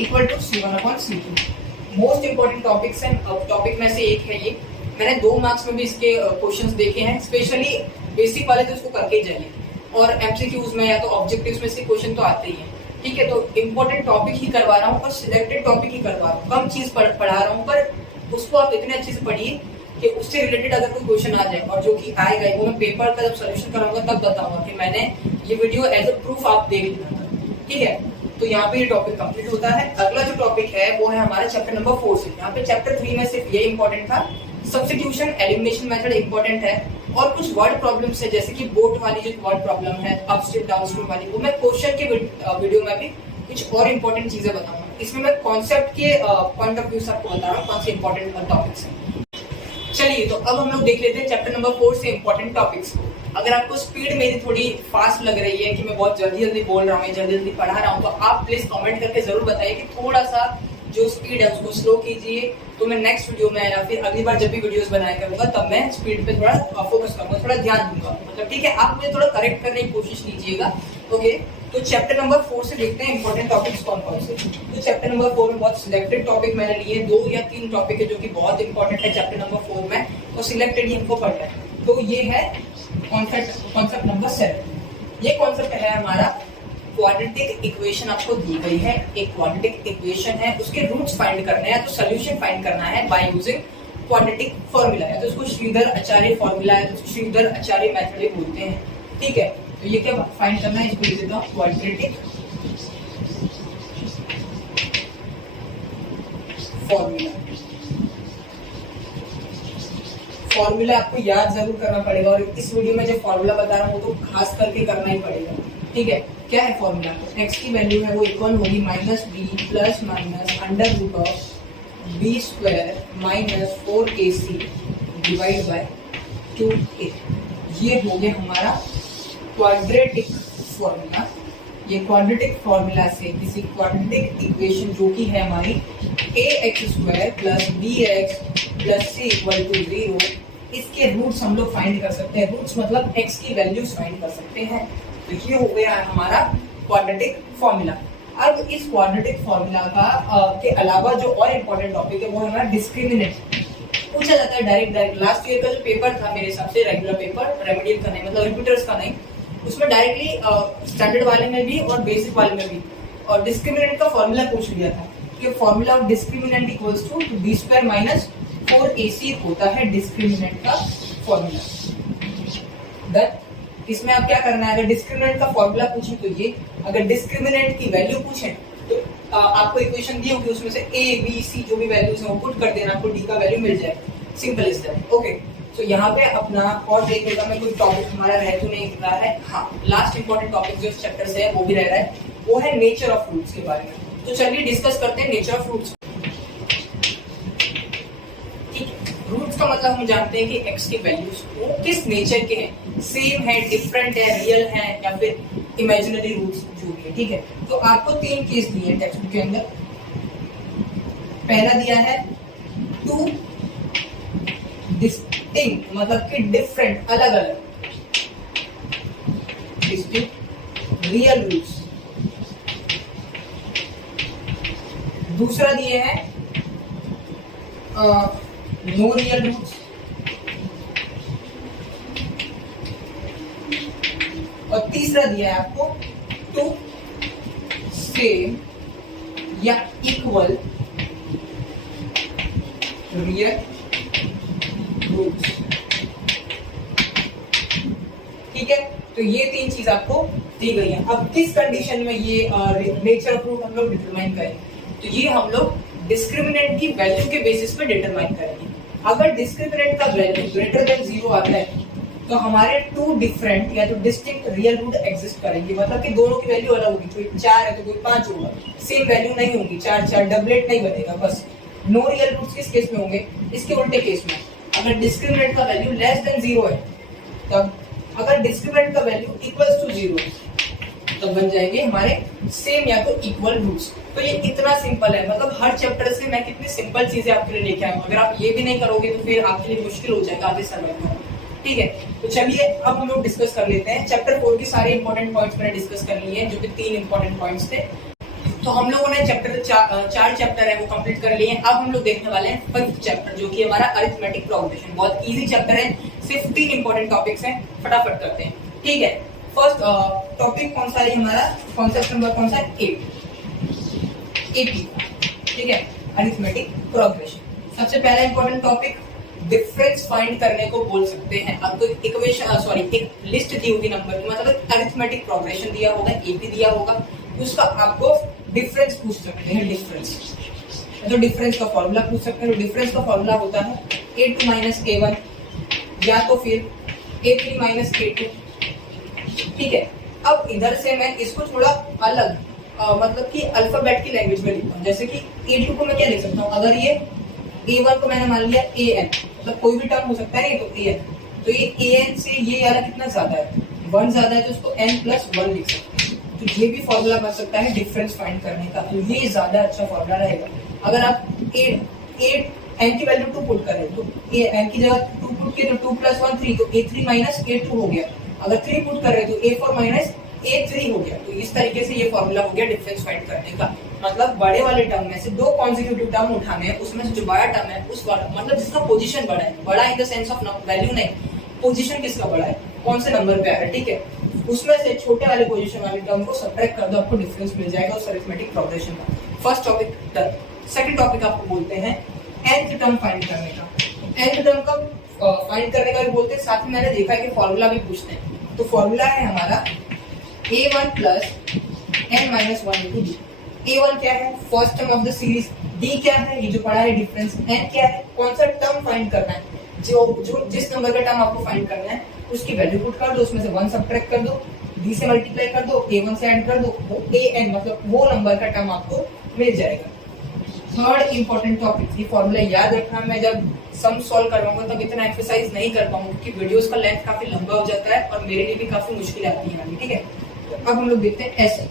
equal to c1/c2। Most important topics हैं, टॉपिक में से एक है ये। मैंने 2 मार्क्स में भी इसके क्वेश्चंस देखे हैं, स्पेशली बेसिक वाले तो इसको करके जाइए, और एमसीक्यूज में या तो ऑब्जेक्टिव्स में से क्वेश्चन तो आते ही हैं, ठीक है। तो इंपॉर्टेंट टॉपिक ही करवा रहा हूँ और सिलेक्टेड टॉपिक ही करवा रहा हूँ, कम चीज पढ़ा रहा हूँ, पर उसको आप इतने अच्छे से पढ़िए कि उससे रिलेटेड अगर कोई क्वेश्चन आ जाए, और जो कि आएगा वो मैं पेपर का जब सोल्यूशन कराऊंगा तब बताऊंगा कि मैंने ये वीडियो एज अ प्रूफ आप देख लेना, ठीक है। तो यहाँ पे ये टॉपिक कंप्लीट होता है। अगला जो टॉपिक है वो है हमारा चैप्टर नंबर 4 से। यहाँ पे चैप्टर 3 में सिर्फ ये इंपॉर्टेंट था, सब्स्टिट्यूशन एलिमिनेशन मेथड इंपॉर्टेंट है, और कुछ वर्ड प्रॉब्लम्स है जैसे कि बोट वाली जो वर्ड प्रॉब्लम है, अपस्ट्रीम डाउनस्ट्रीम वाली, वो मैं क्वेश्चन के वीडियो में भी कुछ और इंपॉर्टेंट चीजें बताऊंगा। इसमें मैं कॉन्सेप्ट के पॉइंट ऑफ व्यू से आपको बता रहा हूँ कौन से इंपॉर्टेंट टॉपिक्स हैं। चलिए, तो अब हम लोग देख लेते हैं चैप्टर नंबर 4 से इंपॉर्टेंट टॉपिक्स को। अगर आपको स्पीड मेरी थोड़ी फास्ट लग रही है कि मैं बहुत जल्दी बोल रहा हूँ, जल्दी पढ़ा रहा हूँ, तो आप प्लीज कमेंट करके जरूर बताइए कि थोड़ा सा जो स्पीड है उसको स्लो कीजिए, तो मैं नेक्स्ट वीडियो में या फिर अगली बार जब भी वीडियोस बनाया करूंगा तब मैं स्पीड पे थोड़ा फोकस करूंगा, थोड़ा ध्यान दूंगा, मतलब ठीक है। आप मुझे थोड़ा करेक्ट करने की कोशिश कीजिएगा, ओके। तो चैप्टर नंबर 4 से देखते हैं इंपॉर्टेंट टॉपिक्स कौन कौन से। तो चैप्टर नंबर 4 में बहुत सिलेक्टेड टॉपिक मैंने लिए, 2 या 3 टॉपिक है जो कि बहुत इंपॉर्टेंट है चैप्टर नंबर 4 में, तो सिलेक्टेड ही हमको पढ़ना है। तो ये है कॉन्सेप्ट नंबर 7। ये कॉन्सेप्ट है हमारा क्वाड्रेटिक इक्वेशन आपको दी गई है, एक क्वाड्रेटिक इक्वेशन है, उसके रूट्स फाइंड करने हैं, तो सॉल्यूशन फाइंड करना है बाय यूजिंग क्वाड्रेटिक फॉर्मूला है, तो इसको श्रीधर आचार्य फॉर्मूला है, तो श्रीधर आचार्य मेथड बोलते हैं, ठीक है। तो ये क्या फाइंड करना है, इसको लिख देता हूं क्वाड्रेटिक फॉर्मूला। फॉर्मूला आपको याद जरूर करना पड़ेगा, और इस वीडियो में जो फॉर्मूला बता रहा हूँ वो तो खास करके करना ही पड़ेगा, ठीक है। क्या है फॉर्मूला, तो x की वैल्यू है वो इक्वल होगी -b plus minus under root of b square minus 4ac divide by 2a। ये हो गया हमारा क्वाड्रेटिक फॉर्मूला। ये क्वाड्रेटिक फॉर्मूला से किसी क्वाड्रेटिक इक्वेशन जो कि है हमारी ax² plus bx plus c equal to 0, इसके रूट्स हम लोग फाइंड कर सकते हैं। रूट्स मतलब x की वैल्यूज फाइंड कर सकते हैं। तो ये हो गया हमारा क्वाड्रेटिक फॉर्मूला। अब इस क्वाड्रेटिक फॉर्मूला का के अलावा जो और इम्पोर्टेंट टॉपिक है वो है हमारा डिस्क्रिमिनेंट। पूछा जाता है डायरेक्ट लास्ट ईयर का जो पेपर था मेरे हिसाब से, रेगुलर पेपर, रेमेडियल का नहीं, मतलब रिपीटर्स का नहीं, उसमें डायरेक्टली स्टैंडर्ड वाले में भी और बेसिक वाले में भी और डिस्क्रिमिनेंट का फॉर्मूला पूछ लिया था कि formula of discriminant equals to b² minus 4ac होता है डिस्क्रिमिनेंट का फॉर्मूला। इसमें आप क्या करना है, अगर डिस्क्रिमिनेंट का फॉर्मूला पूछे तो ये, अगर डिस्क्रिमिनेंट की वैल्यू पूछे तो आपको इक्वेशन दी होगी, उसमें से ए बी सी जो भी वैल्यूज हैं वो पुट कर देना, आपको डी का वैल्यू मिल जाएगा। Simple is that. ओके, तो यहाँ पे अपना और देख लेता मैं कोई टॉपिक हमारा रह तो नहीं रहा है। हाँ, लास्ट इंपॉर्टेंट टॉपिक जो इस चैप्टर से है वो भी रह रहा है, वो है नेचर ऑफ फ्रूट्स के बारे में। तो चलिए डिस्कस करते हैं नेचर ऑफ फ्रूट्स। रूट्स का मतलब हम जानते हैं कि एक्स की वैल्यूज वो किस नेचर के हैं, सेम है, डिफरेंट है, रियल है या फिर इमेजिनरी रूट्स जो भी है। ठीक है, तो आपको 3 केस दिए हैं टेक्स्ट बुक के अंदर। पहला दिया है 2 डिस्टिंक्ट, मतलब कि डिफरेंट, अलग अलग, डिस्टिंक्ट रियल रूट्स। दूसरा दिए हैं नो रियल रूट्स, और तीसरा दिया है आपको 2 सेम या इक्वल रियल रूट्स। ठीक है, तो ये 3 चीज आपको दी गई है। अब किस कंडीशन में ये नेचर ऑफ रूट हम लोग डिटरमाइन करेंगे, तो ये हम लोग डिस्क्रिमिनेंट की वैल्यू के बेसिस पे डिटरमाइन करेंगे। अगर डिस्क्रिमिनेंट का वैल्यू ग्रेटर देन 0 आता है तो हमारे 2 डिफरेंट या तो डिस्टिंक्ट रियल रूट एग्जिस्ट करेंगे, मतलब कि दोनों की वैल्यू अलग होगी, कोई 4 है तो कोई 5 होगा, सेम वैल्यू नहीं होगी, 4 डबलेट नहीं बनेगा। बस नो रियल रूट्स किस केस में होंगे, इसके उल्टे केस में, अगर डिस्क्रिमिनेंट का वैल्यू लेस देन 0 है तब, अगर डिस्क्रिमिनेंट का वैल्यू इक्वल्स टू 0 है तब बन जाएंगे हमारे सेम या तो इक्वल रूट्स। तो ये इतना सिंपल है, मतलब हर चैप्टर से मैं कितनी सिंपल चीजें आपके लिए लेके आया हूं। अगर आप ये भी नहीं करोगे तो फिर आपके लिए मुश्किल हो जाएगा आगे सर्वाइव करना। ठीक है, तो चलिए अब हम लोग डिस्कस कर लेते हैं चैप्टर 4 के सारे इंपॉर्टेंट पॉइंट्स मैंने डिस्कस कर लिए हैं, जो कि 3 इंपॉर्टेंट पॉइंट्स थे। तो हम लोगों ने चैप्टर 4 चैप्टर है वो कंप्लीट कर लिए हैं। अब हम लोग देखने वाले हैं 5th चैप्टर, जो कि हमारा अरिथमेटिक प्रोग्रेशन। बहुत इजी चैप्टर है, सिर्फ 3 इंपॉर्टेंट टॉपिक्स हैं, फटाफट करते हैं। ठीक है, फर्स्ट टॉपिक कौन सा है हमारा, कॉन्सेप्ट नंबर कौन सा है, 8 ठीक है, अरिथमेटिक प्रोग्रेशन। सबसे पहला इंपॉर्टेंट टॉपिक डिफरेंस फाइंड करने को बोल सकते हैं। आपको इक्वेशन एक लिस्ट दी होगी नंबर की, मतलब अरिथमेटिक प्रोग्रेशन दिया होगा, एपी दिया होगा, उसका आपको डिफरेंस पूछ सकते हैं। डिफरेंस तो डिफरेंस का फॉर्मूला पूछ सकते हैं। तो डिफरेंस का फॉर्मूला होता है a2 माइनस a1 या तो फिर a3 माइनस a2। ठीक है, अब इधर से मैं इसको थोड़ा अलग मतलब कि अल्फाबेट की लैंग्वेज में लिखता हूँ। जैसे कि a2 को मैं क्या लिख सकता हूँ, अगर ये a1 को मैंने मान लिया an, मतलब कोई भी टर्म हो सकता है, ये तो an, तो ये an से ये वाला कितना ज्यादा है, 1 ज्यादा है, तो उसको n+1 लिख सकते हैं। तो ये भी फॉर्मूला बन सकता है डिफरेंस फाइंड करने का, तो ये ज्यादा अच्छा फॉर्मूला रहेगा। अगर आप n की वैल्यू 2 पुट करें तो n की जगह 2 पुट किए तो 2+1 3, तो a3 माइनस a2 हो गया। अगर 3 पुट कर रहे तो a4 माइनस a3 हो गया। तो इस तरीके से ये फॉर्मूला हो गया डिफरेंस फाइंड करने का। मतलब बड़े वाले टर्म में से 2 कॉन्जिक्यूटिव टर्म उठाने हैं, उसमें से जो बड़ा टर्म है उस वाला, मतलब जिसका पोजीशन बड़ा है, बड़ा in the sense of value नहीं, पोजीशन किसका बड़ा है, कौन से नंबर पे आ रहा है। ठीक है, उसमें से छोटे वाले पोजीशन वाले टर्म को सब्ट्रैक्ट कर दो, आपको डिफरेंस मिल जाएगा उस अरिथमेटिक प्रोग्रेशन का। First topic done. Second topic आपको बोलते हैं nth टर्म फाइंड करने का। nth टर्म का फाइंड करने का भी बोलते हैं, साथ में मैंने देखा है कि फॉर्मूला भी पूछते हैं। तो फॉर्मूला है हमारा a1 plus n-1 into d। a1 क्या है, first term of the series, d क्या है, ये जो पढ़ा है डिफरेंस, n क्या है, कौन सा टर्म फाइंड करना है, जो जिस नंबर का टर्म आपको फाइंड करना है उसकी वैल्यू पुट कर दो, उसमें से 1 सब्ट्रैक्ट कर दो, d से मल्टीप्लाई कर दो, a1 से ऐड कर दो, वो an मतलब वो नंबर का टर्म आपको मिल जाएगा। थर्ड इंपॉर्टेंट टॉपिक, ये फॉर्मूला याद रखना, मैं जब सम सॉल्व करवाऊंगा तब इतना एक्सरसाइज नहीं कर पाऊंगा क्योंकि वीडियोस का लेंथ काफी लंबा हो जाता है और मेरे लिए भी काफी मुश्किल आती है। ठीक है, तो अब हम लोग देखते हैं ऐसे,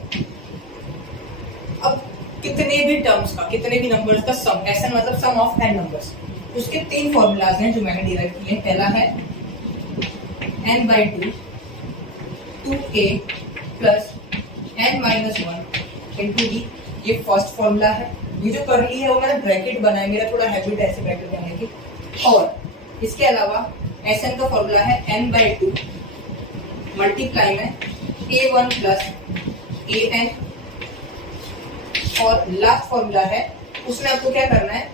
अब कितने भी टर्म्स का, कितने भी नंबर्स का सम, ऐसा मतलब सम ऑफ n नंबर्स, उसके 3 फॉर्मूलाज हैं जो मैंने डिराइव किए हैं। पहला है n/2 2a plus n-1 into d, ये फर्स्ट फॉर्मूला है। ये जो कर ली है वो मैंने ब्रैकेट बनाया, मेरा थोड़ा हैबिट है ऐसे ब्रैकेट बनाने की। और इसके अलावा Sn का फॉर्मूला है n/2 मल्टीप्लाई में a1 प्लस an, और लास्ट फॉर्मूला है उसमें आपको क्या करना है,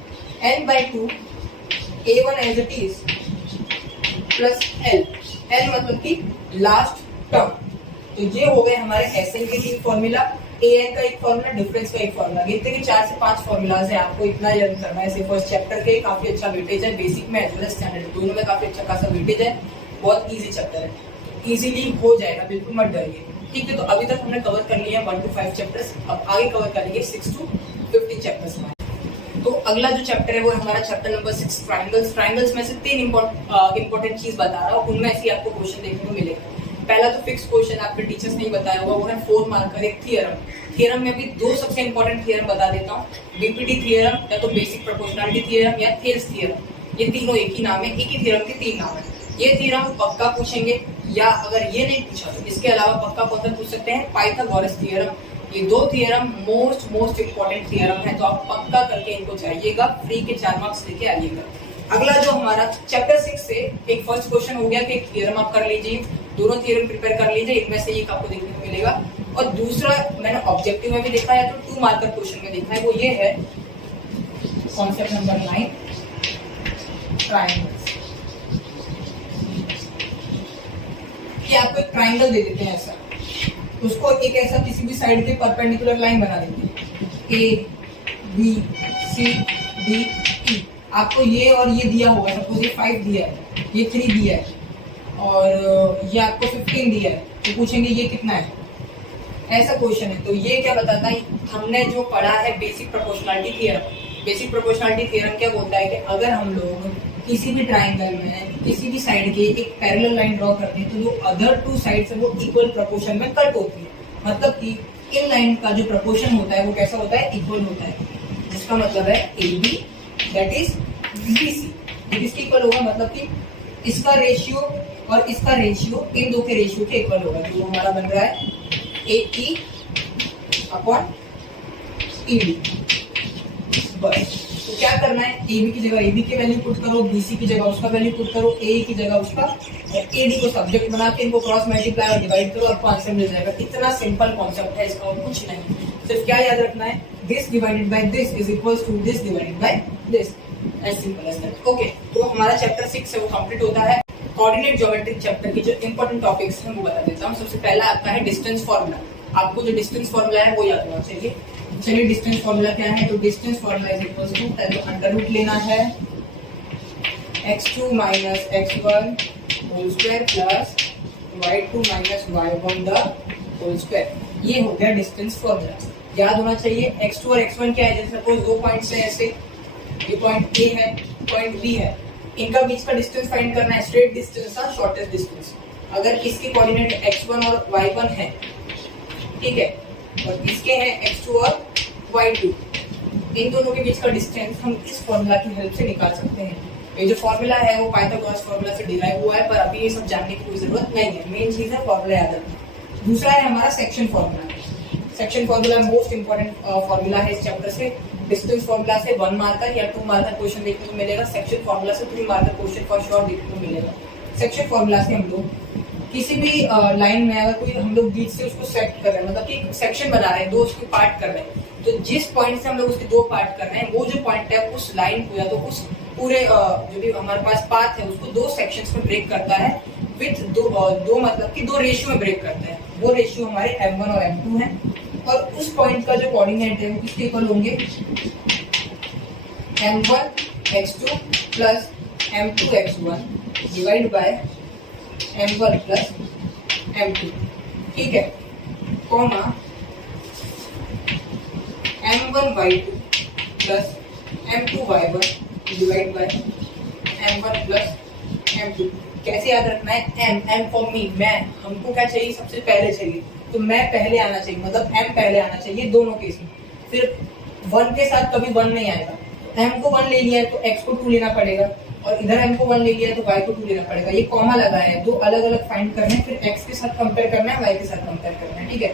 n/2 a1 as it is plus l मतलब कि लास्ट टर्म। तो ये हो गए हमारे एसएन के 3 फॉर्मूला, एएन का एक फॉर्मूला, डिफरेंस का एक फॉर्मूला। गिनते कि 4 से 5 फॉर्मूलाज है, आपको इतना लर्न करना है। फर्स्ट चैप्टर के काफी अच्छा वेटेज है, बेसिक में एज वेल एज स्टैंडर्ड दोनों में काफी अच्छा खासा वेटेज है। बहुत इजी चैप्टर है, इजीली हो जाएगा, बिल्कुल मत डरिए। ठीक है, तो अभी तक हमने कवर कर लिया 1 to 5 चैप्टर्स, अब आगे कवर करेंगे 6 to 15 चैप्टर्स में। तो अगला जो चैप्टर है वो हमारा चैप्टर नंबर 6 ट्रायंगल्स। ट्रायंगल्स में से 3 इंपॉर्टेंट चीज बता रहा हूँ, उनमें से आपको क्वेश्चन देखने को मिलेगा। पहला तो फिक्स क्वेश्चन आपके टीचर्स ने ही बताया होगा, वो है 4 मार्कर एक थियरम। थियरम में भी 2 सबसे इंपॉर्टेंट थियरम बता देता हूँ, बीपीटी थियरम या तो बेसिक प्रोपोर्शनलिटी थियरम या थेल्स थियरम। ये तीनों एक ही नाम है, एक ही थियरम के 3 नाम है। ये थियरम पक्का पूछेंगे, या अगर ये नहीं पूछा तो इसके अलावा पक्का कौन सा पूछ सकते हैं, पाइथागोरस थियरम। ये 2 थियरम मोस्ट इंपॉर्टेंट थियरम है, तो आप पक्का करके इनको चाहिएगा, फ्री के 4 मार्क्स लेके आइएगा। अगला जो हमारा चैप्टर 6 से एक फर्स्ट क्वेश्चन हो गया कि एक थियरम आप कर लीजिए, दोनों थियरम प्रिपेयर कर लीजिए, इनमें से एक आपको देखने को मिलेगा। और दूसरा मैंने ऑब्जेक्टिव में भी देखा है, तो 2 मार्कर क्वेश्चन में देखा है, वो ये है कॉन्सेप्ट नंबर 9 ट्रायंगल्स। कि आपको एक ट्रायंगल दे देते हैं ऐसा, उसको एक ऐसा किसी भी साइड के परपेंडिकुलर लाइन बना देते हैं, A B C D E. आपको ये और ये दिया होगा, सपोज ये 5 दिया है, ये 3 दिया है, और ये आपको 15 दिया है, तो पूछेंगे ये कितना है, ऐसा क्वेश्चन है। तो ये क्या बताता है, हमने जो पढ़ा है basic proportionality theorem. Basic proportionality theorem क्या बोलता है कि अगर हम लोग किसी भी ट्राइंगल में किसी भी साइड के एक पैरेलल लाइन ड्रॉ करते हैं, तो जो अदर 2 साइड है वो इक्वल प्रोपोर्शन में कट होती है। मतलब कि इन लाइन का जो प्रोपोर्शन होता है वो कैसा होता है, इक्वल होता है। जिसका मतलब है A B that is B C, किसके इक्वल होगा, मतलब कि इसका रेशियो और इसका रेशियो इन 2 के रेशियो के इक्वल होगा। जो हमारा बन रहा है ए ई अपॉन ई बी। बस तो क्या करना है, ए बी की जगह ए बी की वैल्यू पुट करो, बी सी की जगह उसका वैल्यू पुट करो, ए की जगह उसका, और ए डी को सब्जेक्ट बना के इनको क्रॉस मल्टीप्लाई और डिवाइड करो, आपको आंसर मिल जाएगा। इतना सिंपल कॉन्सेप्ट है इसका, और कुछ नहीं। सिर्फ क्या याद रखना है, this divided by this is equals to this divided by this, as simple as that. Okay, तो हमारा चैप्टर 6 है वो कंप्लीट होता है। कोऑर्डिनेट ज्योमेट्रिक चैप्टर की जो इंपॉर्टेंट टॉपिक्स हैं वो बता देता हूँ। सबसे पहला आपका है डिस्टेंस फॉर्मूला। आपको जो डिस्टेंस फॉर्मूला है वो याद होना चाहिए। चलिए डिस्टेंस फॉर्मूला क्या है, तो distance formula is equals to, पहले तो अंडर रूट लेना है x2 minus x1 whole square plus y2 minus y1 the whole square. ये हो गया डिस्टेंस फॉर्मूला। याद होना चाहिए x2 और x1 क्या है, जैसे सपोज 2 पॉइंट्स है ऐसे, ये पॉइंट A है, पॉइंट B है, इनका बीच का डिस्टेंस फाइंड करना है, स्ट्रेट डिस्टेंस और शॉर्टेस्ट डिस्टेंस। अगर इसके कोऑर्डिनेट x1 और y1 है, ठीक है, और इसके हैं x2 और y2, इन दोनों के बीच का डिस्टेंस हम इस फॉर्मूला की हेल्प से निकाल सकते हैं। ये जो फॉर्मूला है वो पाइथागोरस फॉर्मूला से डिराइव हुआ है, पर अभी ये सब जानने की कोई जरूरत नहीं है। मेन चीज है फॉर्मूला याद रखना। दूसरा है हमारा section formula. Section formula most important formula है इस चैप्टर से। डिस्टेंस फॉर्मूला से 1 मार्कर या 2 मार्कर क्वेश्चन देखने को मिलेगा, सेक्शन फॉर्मूला से 3 मार्कर क्वेश्चन फॉर श्योर देखने को मिलेगा। सेक्शन फॉर्मूला से हम लोग किसी भी लाइन में अगर कोई हम लोग बीच से उसको सेट कर रहे हैं, मतलब कि सेक्शन बना रहे हैं, 2 उसके पार्ट कर रहे हैं, तो जिस पॉइंट से हम लोग उसके 2 पार्ट कर रहे हैं, वो जो पॉइंट है उस लाइन को या तो उस पूरे जो भी हमारे पास पाथ है उसको 2 सेक्शंस में ब्रेक करता है, विथ दो मतलब कि 2 रेशियो में ब्रेक करता है। वो रेशियो हमारे m1 और m2 है, और उस पॉइंट का जो कोऑर्डिनेट है वो किसके इक्वल होंगे, m1 x2 plus m2 x1 divide by m1 plus m2, ठीक है, comma m1 y2 plus m2 y1 divide by m1 plus m2। कैसे याद रखना है, m फॉर मी, मैं, हमको क्या चाहिए, सबसे पहले चाहिए, तो मैं पहले आना चाहिए, मतलब m पहले आना चाहिए दोनों केस में। फिर 1 के साथ कभी 1 नहीं आएगा, m को 1 ले लिया है तो x को 2 लेना पड़ेगा, और इधर m को 1 ले लिया है तो y को 2 लेना पड़ेगा। ये कॉमा लगा है, 2 अलग अलग फाइंड करने हैं, फिर x के साथ कंपेयर करना है, y के साथ कंपेयर करना है, ठीक है।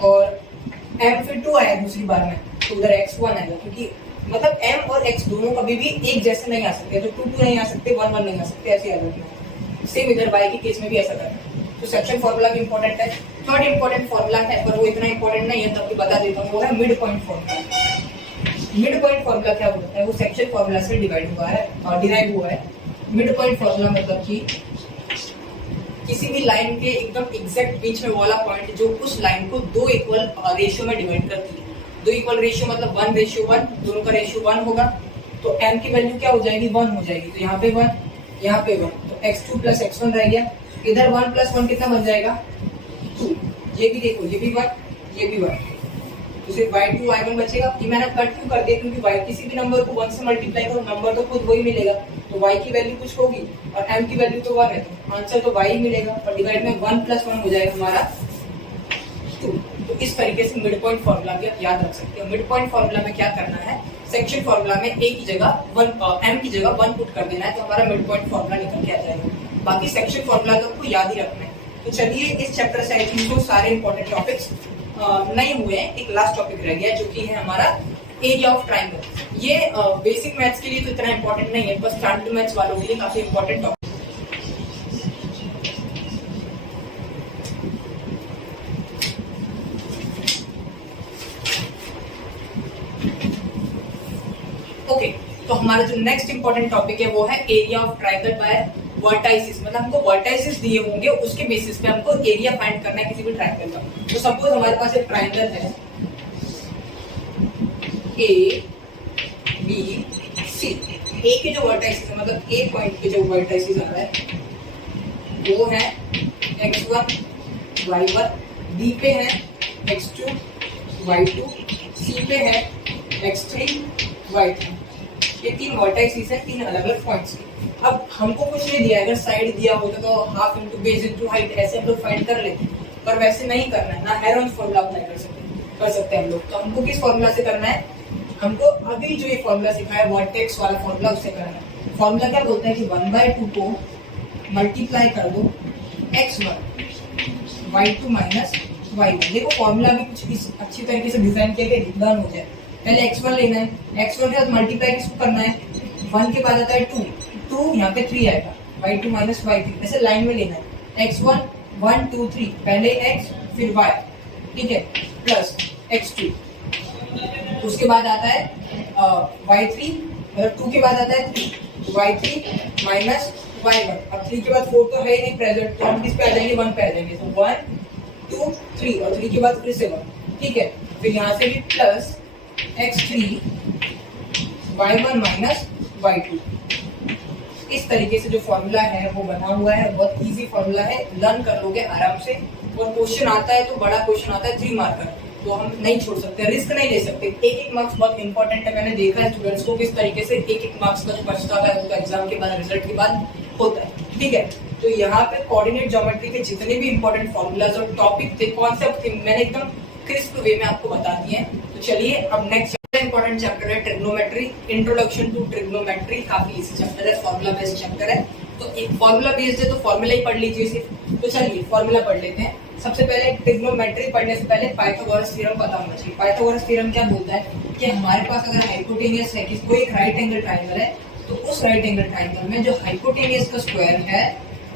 और m फिर 2 आया दूसरी बार में, तो उधर x 1 आएगा, क्योंकि मतलब m और x दोनों कभी भी एक जैसे नहीं आ सकते, तो 2 नहीं आ सकते, 1 नहीं आ सकते, ऐसे याद रखना। सेम इधर y के केस में भी ऐसा करना है। तो सेक्शन फॉर्मूला भी इंपॉर्टेंट है। थर्ड इंपॉर्टेंट फॉर्मूला है, पर वो इतना इंपॉर्टेंट नहीं है, तब भी बता देता हूँ, वो है mid point formula. Mid point formula क्या होता है, वो सेक्शन फॉर्मूला से डिवाइड हुआ है और डिराइव हुआ है। मिड पॉइंट फॉर्मूला मतलब कि किसी भी लाइन के एकदम एग्जैक्ट बीच में वाला पॉइंट जो उस लाइन को दो इक्वल रेशियो में डिवाइड करती है। दो इक्वल रेशियो मतलब 1:1, दोनों का रेशियो 1 होगा, तो m की वैल्यू क्या हो जाएगी, 1 हो जाएगी। तो यहाँ पे 1, यहाँ पे 1, तो x2 + x1 रह गया। इधर 1 + 1 कितना बन जाएगा, 2। ये भी देखो, ये भी 1, ये भी 1, तो सिर्फ y2 y1 बचेगा। ये मैंने कट क्यों कर दिया, क्योंकि y किसी भी नंबर को 1 से मल्टीप्लाई करो, नंबर तो खुद वही मिलेगा, तो y की वैल्यू कुछ होगी और m की वैल्यू तो 1 है, तो आंसर तो y ही मिलेगा, और डिवाइड में 1 + 1 हो जाएगा हमारा 2। तो इस तरीके से मिड पॉइंट फॉर्मूला भी आप याद रख सकते हो। मिड पॉइंट फॉर्मूला में क्या करना है, सेक्शन फॉर्मूला में a की जगह 1 m की जगह 1 पुट कर देना है, तो हमारा मिड पॉइंट फॉर्मूला निकल के आ जाएगा। बाकी सेक्शन फॉर्मूला तो आपको याद ही रखना है। तो चलिए इस चैप्टर से आई थिंक तो सारे इंपॉर्टेंट टॉपिक्स नहीं हुए हैं, एक लास्ट टॉपिक रह गया जो कि है हमारा एरिया ऑफ ट्राइंगल। ये बेसिक मैथ्स के लिए तो इतना इंपॉर्टेंट नहीं है, बस स्टैंडर्ड मैथ्स वालों के लिए काफी इंपॉर्टेंट टॉपिक। ओके, तो हमारा जो नेक्स्ट इंपॉर्टेंट टॉपिक है वो है area of triangle by vertices. मतलब हमको वर्टाइसिस दिए होंगे, उसके बेसिस पे हमको एरिया फाइंड करना है किसी भी ट्राइंगल का। तो सपोज हमारे पास एक ट्राइंगल है ए बी सी। ए के जो वर्टाइसिस है, मतलब ए पॉइंट के जो वर्टाइसिस आ रहा है वो है x1 y1, बी पे है x2 y2, सी पे है x3 y3। ये 3 वर्टाइसिस है, 3 अलग अलग पॉइंट्स के। अब हमको कुछ नहीं दिया, अगर साइड दिया होता तो half into base into height ऐसे हम लोग फाइंड कर लेते, पर वैसे नहीं करना है ना, हेरोन्स फॉर्मूला अप्लाई कर सकते हैं हम लोग। तो हमको किस फॉर्मूला से करना है, हमको अभी जो ये फॉर्मूला सिखाया है वर्टेक्स वाला फॉर्मूला, उससे करना है। फॉर्मूला क्या बोलता है कि 1/2 को मल्टीप्लाई कर दो x1 y2 माइनस y1। देखो फॉर्मूला भी कुछ अच्छी तरीके से डिजाइन किया गया, लर्न हो जाए। पहले x1 लेना है, x1 के साथ मल्टीप्लाई किसको करना है, 1 के बाद आता है 2 यहाँ पे 3 आएगा, y2 माइनस y3 ऐसे लाइन में लेना है। x1 1 2 3, पहले x फिर y, ठीक है, प्लस x2, उसके बाद आता है y3, 2 के बाद आता है 3, y3 माइनस y1। अब 3 के बाद 4 तो है ही नहीं प्रेजेंट, तो हम किस पे आ जाएंगे, 1 पे आ जाएंगे। तो 1 2 3 और 3 के बाद फिर से 1, ठीक है। फिर यहाँ से भी plus x3 y1 minus y2। इस तरीके से जो फॉर्मूला है वो बना हुआ है, बहुत इजी फॉर्मूला है, लर्न कर लोगे आराम से। और क्वेश्चन आता है तो बड़ा क्वेश्चन आता है 3 मार्कर, तो हम नहीं छोड़ सकते, रिस्क नहीं ले सकते। एक मार्क्स बहुत इंपॉर्टेंट है। मैंने देखा है स्टूडेंट्स को किस तरीके से एक मार्क्स का जो पछतावा है उनका एग्जाम के बाद, रिजल्ट के बाद होता है, ठीक है। तो यहाँ पे कोऑर्डिनेट ज्योमेट्री के जितने भी इंपॉर्टेंट फॉर्मूलाज और टॉपिक थे, कॉन्सेप्ट थे, मैंने एकदम क्रिस्प वे में आपको बता दिए हैं। तो चलिए अब नेक्स्ट इंपॉर्टेंट चैप्टर है ट्रिग्नोमेट्री, इंट्रोडक्शन टू ट्रिग्नोमेट्री। काफी इजी चैप्टर है, फॉर्मूला बेस्ड चैप्टर है, तो एक फॉर्मूला बेस्ड है तो फॉर्मूला ही पढ़ लीजिए सिर्फ। तो चलिए फॉर्मूला पढ़ लेते हैं। सबसे पहले ट्रिग्नोमेट्री पढ़ने से पहले पाइथागोरस थ्योरम पता होना चाहिए। पाइथागोरस थ्योरम क्या बोलता है कि हमारे पास अगर हाइपोटेनियस है कि कोई एक राइट एंगल ट्राइंगल है, तो उस राइट एंगल ट्राइंगल में जो हाइपोटेनियस का स्क्वायर है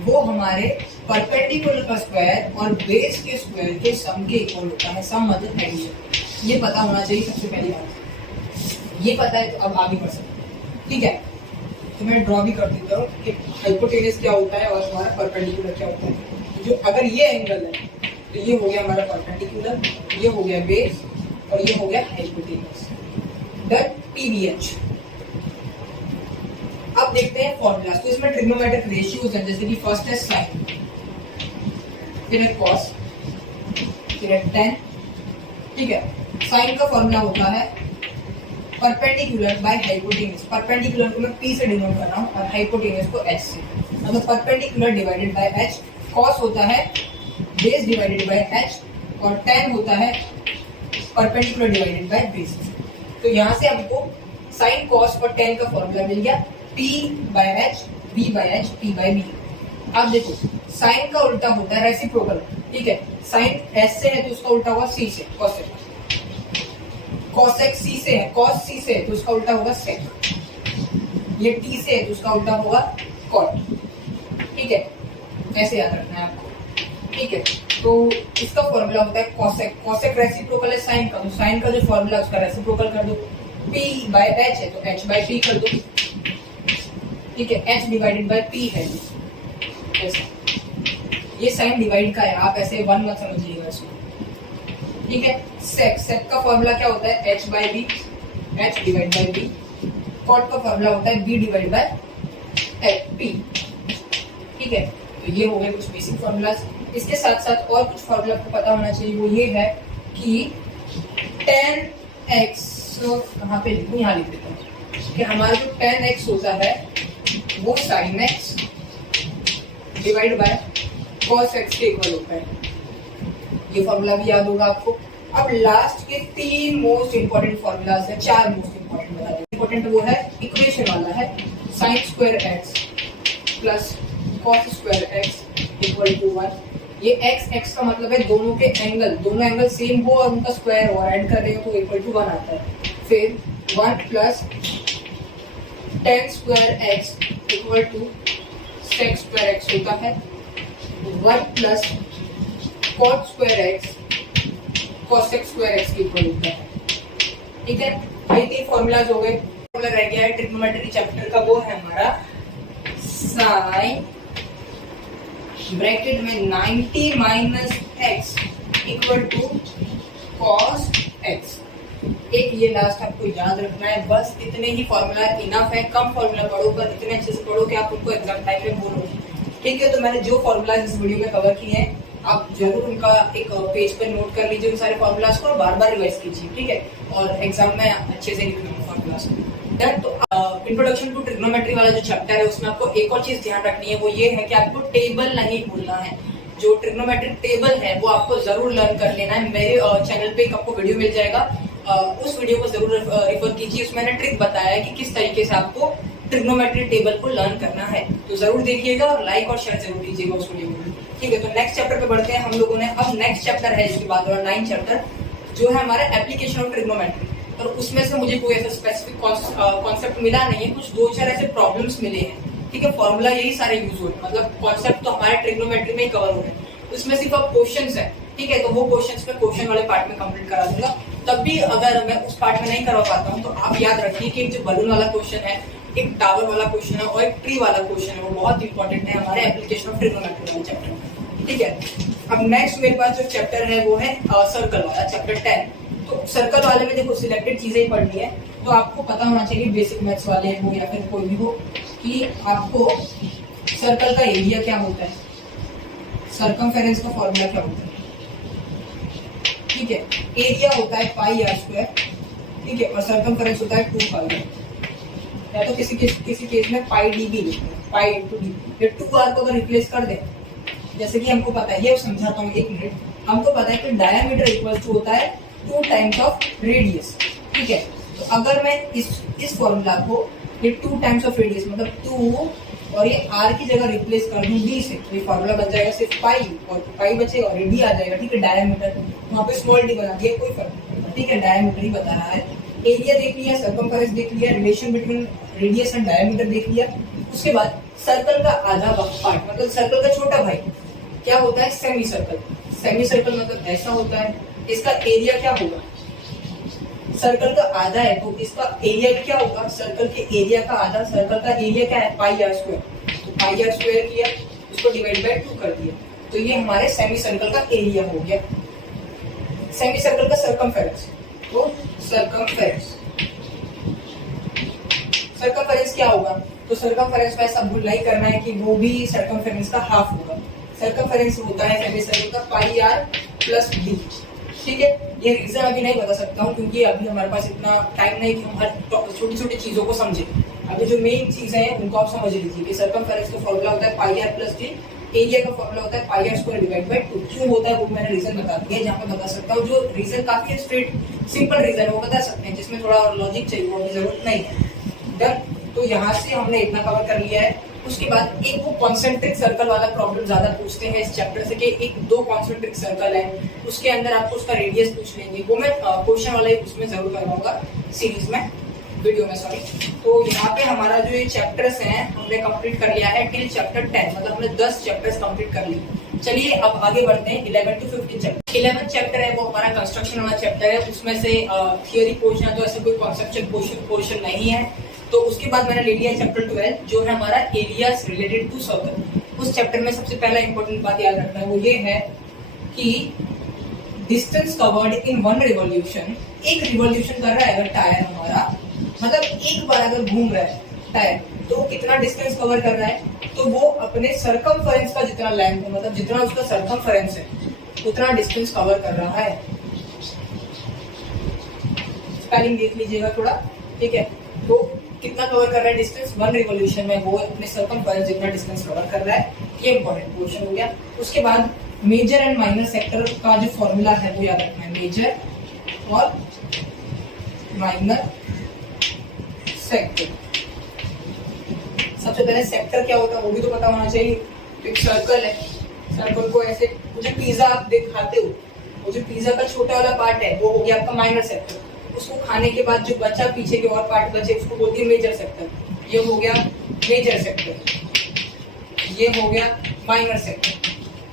वो हमारे परपेंडिकुलर का स्क्वायर और बेस के स्क्वायर के सम के इक्वल होता है। सम मतलब एडिशन, ये पता होना चाहिए सबसे पहली बात। ये पता है तो अब आगे बढ़ सकते हैं, ठीक है। तो मैं ड्रॉ भी कर देता हूँ कि हाइपोटेनस क्या होता है और हमारा परपेंडिकुलर क्या होता है। जो अगर ये एंगल है तो ये हो गया हमारा परपेंडिकुलर, ये हो गया बेस और ये हो गया हाइपोटेनस, डन, PVH। अब देखते हैं फॉर्मूला। तो इसमें ट्रिग्नोमेट्रिक रेशियोज हैं, जैसे कि फर्स्ट है साइन, फिर है कॉस, फिर है टेन, ठीक है। साइन का फॉर्मूला होता है परपेंडिकुलर बाय हाइपोटेनस। परपेंडिकुलर को मैं P से डिनोट कर रहा हूँ और हाइपोटेनस को H से, मतलब perpendicular divided by H। Cos होता है बेस डिवाइडेड बाय H और टेन होता है परपेंडिकुलर डिवाइडेड बाय बेस। तो यहाँ से हमको साइन कॉस और टेन का फॉर्मूला मिल गया, P/H, V/H, P/B। अब देखो साइन का उल्टा होता है रेसिप्रोकल, ठीक है। साइन S से है तो उसका उल्टा होगा C से, कॉसेक। कॉसेक C से है, कॉस C से है तो उसका उल्टा होगा सेक। ये T से है तो उसका उल्टा होगा कॉट, ठीक है। ऐसे याद रखना है आपको, ठीक है। तो इसका फॉर्मूला होता है कॉसेक। कॉसेक रेसिप्रोकल है साइन का, तो साइन का जो फॉर्मूला उसका रेसिप्रोकल कर दो। P/H है तो H/P कर दो, ठीक है। H डिवाइडेड बाय P है ऐसा। ये साइन डिवाइड का है, आप ऐसे 1 मत समझिएगा इसको, ठीक है। सेक का फॉर्मूला क्या होता है, h by B, h divide by B. Cot का फॉर्मूला होता है b डिवाइड बाई p, ठीक है। तो ये हो गए कुछ बेसिक फॉर्मूलाज। इसके साथ साथ और कुछ फॉर्मूला आपको पता होना चाहिए, वो ये है कि tan x, कहाँ पे लिखूं, यहाँ लिख देता हूँ कि हमारा जो tan x होता है वो sin x divide by cos x के इक्वल होता है। ये फॉर्मूला भी याद होगा आपको। अब लास्ट के 3 मोस्ट इंपोर्टेंट फॉर्मूलाज है, 4 मोस्ट इंपोर्टेंट बता दें। इंपोर्टेंट वो है इक्वेशन वाला है, sin square x plus cos square x equal to 1। ये x का मतलब है दोनों के एंगल, दोनों एंगल सेम हो और उनका स्क्वायर हो, ऐड कर रहे हो तो इक्वल टू 1 आता है। फिर 1 plus tan square x equal to sec square x होता है। 1 plus cot square x cosec square x के इक्वल होता है, ठीक है। ये 3 फॉर्मूलाज हो गए। फॉर्मूला रह गया है ट्रिग्नोमेट्री चैप्टर का, वो है हमारा साइन ब्रैकेट में 90 minus x equal to cos x। एक ये लास्ट आपको याद रखना है, बस इतने ही फॉर्मूला इनफ है। कम फॉर्मूला पढ़ो पर इतने अच्छे से पढ़ो कि आप उनको एग्जाम टाइम में बोलो, ठीक है। तो मैंने जो फॉर्मूला इस वीडियो में कवर किए हैं, आप जरूर उनका एक पेज पर नोट कर लीजिए उन सारे फॉर्मूलाज को और बार बार रिवाइज कीजिए, ठीक है। और एग्जाम में अच्छे से लिखिए फॉर्मूलाज को। तो इंट्रोडक्शन टू ट्रिग्नोमेट्री वाला जो चैप्टर है उसमें आपको एक और चीज ध्यान रखनी है, वो ये है कि आपको टेबल नहीं भूलना है। जो ट्रिग्नोमेट्रिक टेबल है वो आपको जरूर लर्न कर लेना है। मेरे चैनल पे एक आपको वीडियो मिल जाएगा, उस वीडियो को जरूर रेफर कीजिए। उसमें मैंने ट्रिक बताया है कि किस तरीके से आपको ट्रिग्नोमेट्रिक टेबल को लर्न करना है, तो जरूर देखिएगा और लाइक और शेयर जरूर कीजिएगा उस वीडियो को, ठीक है। तो नेक्स्ट चैप्टर पे बढ़ते हैं हम लोगों ने। अब नेक्स्ट चैप्टर है इसके बाद वाला 9 चैप्टर, जो है हमारा एप्लीकेशन ऑफ ट्रिग्नोमेट्री। और उसमें से मुझे कोई ऐसा स्पेसिफिक कॉन्सेप्ट मिला नहीं है, कुछ 2-4 ऐसे प्रॉब्लम्स मिले हैं, ठीक है। फॉर्मूला यही सारे यूज हो रहे हैं, मतलब कॉन्सेप्ट तो हमारे ट्रिग्नोमेट्री में ही कवर हो रहे हैं। उसमें सिर्फ अब क्वेश्चंस है, ठीक है। तो वो क्वेश्चंस में क्वेश्चन वाले पार्ट में कंप्लीट करा दूंगा। तब भी अगर मैं उस पार्ट में नहीं करवा पाता हूँ तो आप याद रखिए कि एक जो बलून वाला क्वेश्चन है, एक टावर वाला क्वेश्चन है और एक ट्री वाला क्वेश्चन है, वो बहुत इंपॉर्टेंट है हमारे एप्लीकेशन ऑफ ट्रिग्नोमेट्री वाले चैप्टर में, ठीक है। अब नेक्स्ट मेरे पास जो चैप्टर है वो है सर्कल वाला, चैप्टर 10। तो सर्कल वाले में देखो सिलेक्टेड चीजें ही पढ़नी है, तो आपको पता होना चाहिए बेसिक मैथ्स वाले हो या फिर कोई भी हो कि आपको सर्कल का एरिया क्या होता है, सर्कमफेरेंस का फॉर्मूला क्या होता है, ठीक है। एरिया होता है पाई आर स्क्वायर, ठीक है, और सर्कमफेरेंस होता है 2 पाई, या तो किसी केस में पाई डी भी लिखते हैं, पाई इंटू डी। ये 2r को अगर रिप्लेस कर दें, जैसे कि हमको पता है, ये समझाता हूँ 1 मिनट। हमको पता है कि डायमीटर इक्वल टू होता है 2 टाइम्स ऑफ रेडियस, ठीक है। तो अगर मैं इस फॉर्मूला को ये 2 टाइम्स ऑफ रेडियस मतलब 2 और ये r की जगह रिप्लेस कर दूं d से, तो ये फॉर्मूला बन जाएगा सिर्फ पाई, और पाई बचेगा और d आ जाएगा, ठीक है। डायमीटर वहाँ पे स्मॉल d बना दिया, कोई फर्क नहीं पड़ता, ठीक है। डायमीटर ही बता रहा है। एरिया देख लिया, सर्कमफेरेंस देख लिया, relation between radius and diameter देख लिया। उसके बाद सर्कल का आधा पार्ट मतलब सर्कल का छोटा भाई क्या होता है, सेमी सर्कल। सेमी सर्कल मतलब ऐसा होता है, इसका एरिया क्या होगा, सर्कल का आधा है तो इसका एरिया क्या होगा, सर्कल के एरिया का आधा। सर्कल का एरिया क्या है, पाई आर स्क्वायर, तो पाई आर स्क्वायर किया, उसको डिवाइड बाय 2 कर दिया, तो ये हमारे सेमी सर्कल का एरिया हो गया। सेमी सर्कल का सर्कमफेरेंस, तो सर्कमफेरेंस क्या होगा, तो सर्कमफेरेंस वैसा भूल नहीं करना है कि वो भी सर्कमफेरेंस का हाफ होगा। सर्कमफेरेंस होता है सेमी सर्कल का पाई आर प्लस डी, ठीक है। ये रीजन अभी नहीं बता सकता हूँ क्योंकि अभी हमारे पास इतना टाइम नहीं कि हम हर छोटी छोटी चीजों को समझे। अभी जो मेन चीजें हैं उनको आप समझ लीजिए कि सर्कमफेरेंस का फॉर्मूला होता है पाई आर प्लस डी, एरिया का फॉर्मूला होता है पाई आर स्क्वायर डिवाइड बाय 2। क्यों होता है वो मैंने रीजन बता दिया, जहाँ पे बता सकता हूँ। जो रीजन काफी स्ट्रेट सिंपल रीजन है वो बता सकते हैं, जिसमें थोड़ा और लॉजिक चाहिए वो जरूरत नहीं है। डन, तो यहाँ से हमने इतना कवर कर लिया है। उसके बाद एक वो कॉन्सेंट्रिक सर्कल वाला प्रॉब्लम ज्यादा पूछते हैं इस चैप्टर से कि 1-2 कॉन्सेंट्रिक सर्कल है, उसके अंदर आपको उसका रेडियस पूछ लेंगे। वो मैं क्वेश्चन वाला उसमें जरूर करवाऊंगा सीरीज में, वीडियो में सॉरी। तो यहाँ पे हमारा जो ये चैप्टर्स हैं हमने कंप्लीट कर लिया है टिल चैप्टर 10, मतलब हमने 10 चैप्टर्स कंप्लीट कर लिए। चलिए अब आगे बढ़ते हैं 11 to 15 चैप्टर। 11th चैप्टर है वो हमारा कंस्ट्रक्शन वाला चैप्टर है, उसमें से थियोरी पोर्शन है तो ऐसा कोई कॉन्सेप्चुअल पोर्शन नहीं है। तो उसके बाद मैंने ले लिया चैप्टर 12 जो है हमारा एरियाज रिलेटेड टू सर्कल। उस चैप्टर में सबसे पहला इंपॉर्टेंट बात याद रखना है वो ये है कि distance covered in one revolution, एक रिवॉल्यूशन कर रहा है अगर टायर हमारा, मतलब एक बार अगर घूम रहा है टायर तो कितना डिस्टेंस कवर कर रहा है, तो वो अपने सर्कमफरेंस का जितना लेंथ है, मतलब जितना उसका सर्कमफरेंस है उतना डिस्टेंस कवर कर रहा है। स्पेलिंग देख लीजिएगा थोड़ा, ठीक है। तो कितना कवर कर रहा है डिस्टेंस वन रिवॉल्यूशन में, वो अपने सर्कमफरेंस जितना डिस्टेंस कवर कर रहा है, ये इंपॉर्टेंट क्वेश्चन हो गया। उसके बाद मेजर एंड माइनर सेक्टर का जो फॉर्मूला है वो याद रखना है, मेजर और माइनर सेक्टर। सबसे पहले सेक्टर क्या होता है वो भी तो पता होना चाहिए। एक सर्कल है, सर्कल को ऐसे, मुझे पिज्जा आप खाते हो, वो जो पिज्जा का छोटा वाला पार्ट है वो हो गया आपका माइनर सेक्टर, उसको खाने के बाद जो बचा पीछे के और पार्ट बचे उसको बोलते हैं मेजर सेक्टर, ये हो गया मेजर सेक्टर, ये हो गया माइनर सेक्टर।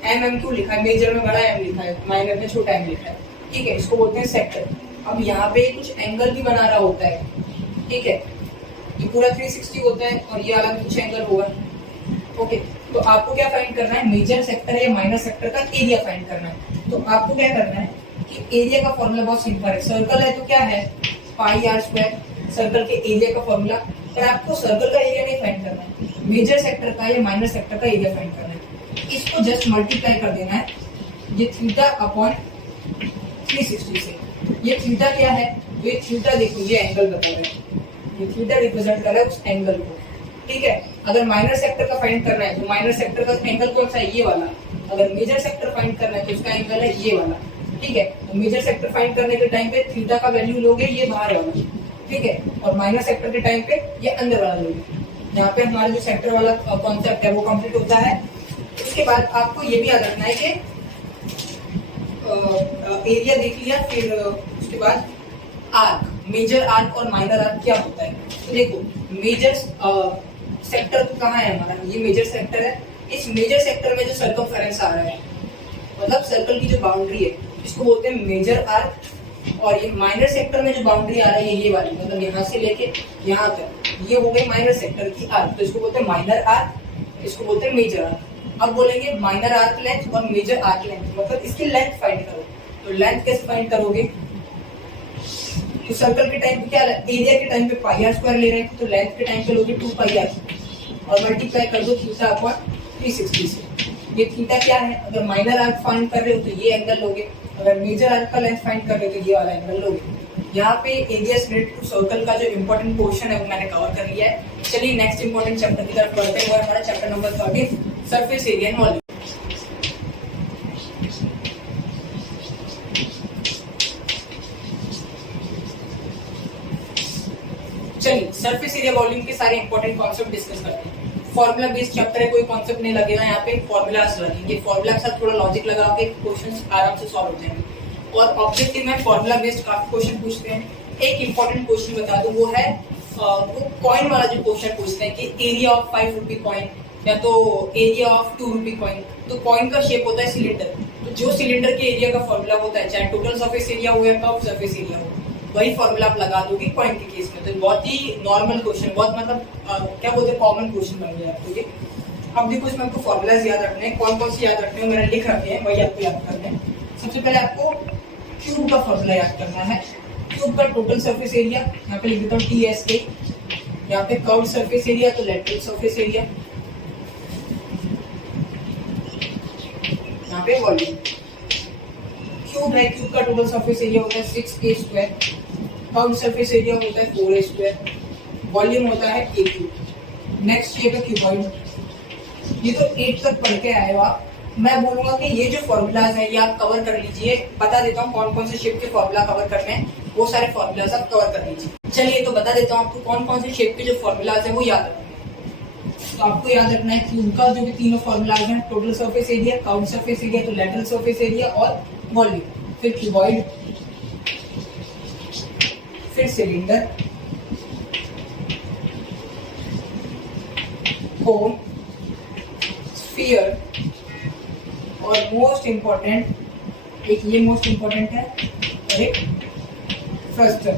एम क्यों लिखा है, मेजर में बड़ा एम लिखा है, माइनर में छोटा एम लिखा है, ठीक है, इसको बोलते हैं सेक्टर। अब यहाँ पे कुछ एंगल भी बना रहा होता है, ठीक है, ये पूरा 360 होता है और ये अलग कुछ एंगल होगा, ओके। तो आपको क्या फाइंड करना है, मेजर सेक्टर या माइनर सेक्टर का एरिया फाइंड करना है। तो आपको क्या करना है कि एरिया का फॉर्मूला बहुत सिंपल है, सर्कल है तो क्या है पाई आर स्क्वायर, सर्कल के एरिया का फॉर्मूला। पर आपको सर्कल का एरिया नहीं फाइंड करना है, मेजर सेक्टर का या माइनर सेक्टर का एरिया फाइंड करना है। इसको जस्ट मल्टीप्लाई कर देना है, ये थीटा अपॉन 360 से। ये थीटा क्या है, ये थीटा देखो ये एंगल बता रहा है, ये थीटा रिप्रेजेंट कर रहा है उस एंगल को, ठीक है। अगर माइनर सेक्टर का फाइंड करना है तो माइनर सेक्टर का एंगल कौन सा है, ये वाला। अगर मेजर सेक्टर फाइंड करना है तो उसका एंगल है ये वाला, ठीक है। तो मेजर सेक्टर फाइंड करने के टाइम पे थीटा का वैल्यू लोगे ये बाहर वाला, ठीक है, और माइनर सेक्टर के टाइम पे ये अंदर वाला लोगे। यहाँ पे हमारा जो सेक्टर वाला कॉन्सेप्ट है वो कंप्लीट होता है। उसके बाद आपको ये भी याद रखना है कि एरिया देख लिया, फिर उसके बाद आर्क, मेजर आर्क और माइनर आर्क क्या होता है। तो देखो मेजर सेक्टर कहाँ है हमारा, ये मेजर सेक्टर है। इस मेजर सेक्टर में जो सर्कमफेरेंस आ रहा है, मतलब सर्कल की जो बाउंड्री है, इसको बोलते हैं मेजर आर्क। और ये माइनर सेक्टर में जो बाउंड्री आ रही है ये वाली, मतलब यहाँ से लेके यहाँ तक, ये हो गई माइनर सेक्टर की आर्क, तो इसको बोलते हैं माइनर आर्क, इसको बोलते हैं मेजर आर्क। अब बोलेंगे माइनर आर्क लेंथ और मेजर आर्क लेंथ, मतलब इसकी लेंथ फाइंड करो। तो लेंथ कैसे फाइंड करोगे, तो सर्कल के टाइम पे क्या, एरिया के टाइम पे पाई आर स्क्वायर ले रहे हैं, तो लेंथ के टाइम पे लोगे 2 पाई आर और मल्टीप्लाई कर दो थीटा अपॉन 360 से। ये थीटा क्या है, अगर माइनर आर्क फाइंड कर रहे हो तो ये एंगल लोगे, अगर मेजर आर्क का लेंथ फाइंड कर रहे हो तो ये वाला एंगल लोगे। यहाँ पे एरिया रिलेटेड टू सर्कल का जो इंपॉर्टेंट पोर्शन है वो मैंने कवर कर लिया है। चलिए नेक्स्ट इंपॉर्टेंट चैप्टर की तरफ बढ़ते हैं, वो हमारा chapter number 13 surface area and volume. चलिए सरफेस एरिया वॉल्यूम के सारे इंपॉर्टेंट कॉन्सेप्ट डिस्कस करते हैं। फॉर्मूला बेस्ड चैप्टर है, कोई कॉन्सेप्ट नहीं लगेगा यहाँ पे, फॉर्मूलास लगेंगे। फॉर्मूला के साथ थोड़ा लॉजिक लगा के क्वेश्चंस आराम से सॉल्व हो जाएंगे। और ऑब्जेक्टिव में फॉर्मूला बेस्ड काफी क्वेश्चन पूछते हैं। एक इंपॉर्टेंट क्वेश्चन बता दूं, वो है वो कॉइन वाला जो क्वेश्चन पूछते हैं कि एरिया ऑफ 5 रुपी कॉइन या तो एरिया ऑफ 2 रुपी कॉइन। तो कॉइन का शेप होता है सिलेंडर, तो जो सिलेंडर के एरिया का फॉर्मूला होता है, चाहे टोटल सरफेस एरिया हो या कर्व सरफेस एरिया हो, वही फॉर्मूला आप लगा दोगे कॉइन के केस में। तो बहुत ही नॉर्मल क्वेश्चन, बहुत मतलब क्या बोलते हैं कॉमन क्वेश्चन बन गया आपको ये। अब देखो इसमें आपको फॉर्मूलाज याद रखने हैं, कौन कौन से याद रखने हैं मैंने लिख रखे हैं, वही आपको याद करने हैं। सबसे पहले आपको क्यूब का फॉर्मूला याद करना है। क्यूब का टोटल सरफेस एरिया, यहाँ पे लिख देता हूँ TSA। यहाँ पे कर्व्ड सरफेस एरिया तो लैटरल सरफेस एरिया, यहाँ पे वॉल्यूम। क्यूब है, क्यूब का टोटल सरफेस एरिया होता है 6A square, curved surface area होता है 4A स्क्वायर, वॉल्यूम होता है A क्यूब। नेक्स्ट शेप है क्यूबॉइड। ये तो 8 तक पढ़ के आए हो आप। मैं बोलूंगा कि ये जो फॉर्मूलाज है ये आप कवर कर लीजिए। बता देता हूँ कौन कौन से शेप के फॉर्मूला कवर करने हैं, वो सारे फॉर्मूलाज आप कवर कर लीजिए। चलिए तो बता देता हूँ आपको कौन कौन से शेप के जो फॉर्मूलाज है वो याद रखना है। तो आपको याद रखना है क्यूब का जो भी तीनों फॉर्मूलाज हैं, total surface area, curved surface area तो लैटरल सरफेस एरिया और वॉल्यूम। फिर क्यूबॉइड, फिर सिलेंडर, कोन, स्फीयर और मोस्ट इंपॉर्टेंट एक ये मोस्ट इंपॉर्टेंट है और एक फ्रस्टर।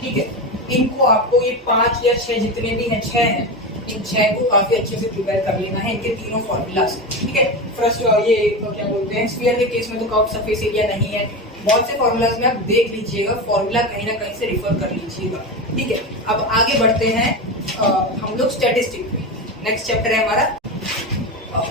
ठीक है, इनको आपको ये 5 या 6 जितने भी हैं 6 हैं, इन 6 को काफी अच्छे से प्रिपेयर कर लेना है, इनके तीनों फॉर्मूलाज, ठीक है। फर्स्ट ये तो क्या बोलते हैं, स्फीयर के केस में तो कर्व सरफेस एरिया नहीं है, बहुत से फॉर्मूलाज में आप देख लीजिएगा, फॉर्मूला कहीं ना कहीं से रिफर कर लीजिएगा, ठीक है। अब आगे बढ़ते हैं हम लोग स्टैटिस्टिक पे। नेक्स्ट चैप्टर है हमारा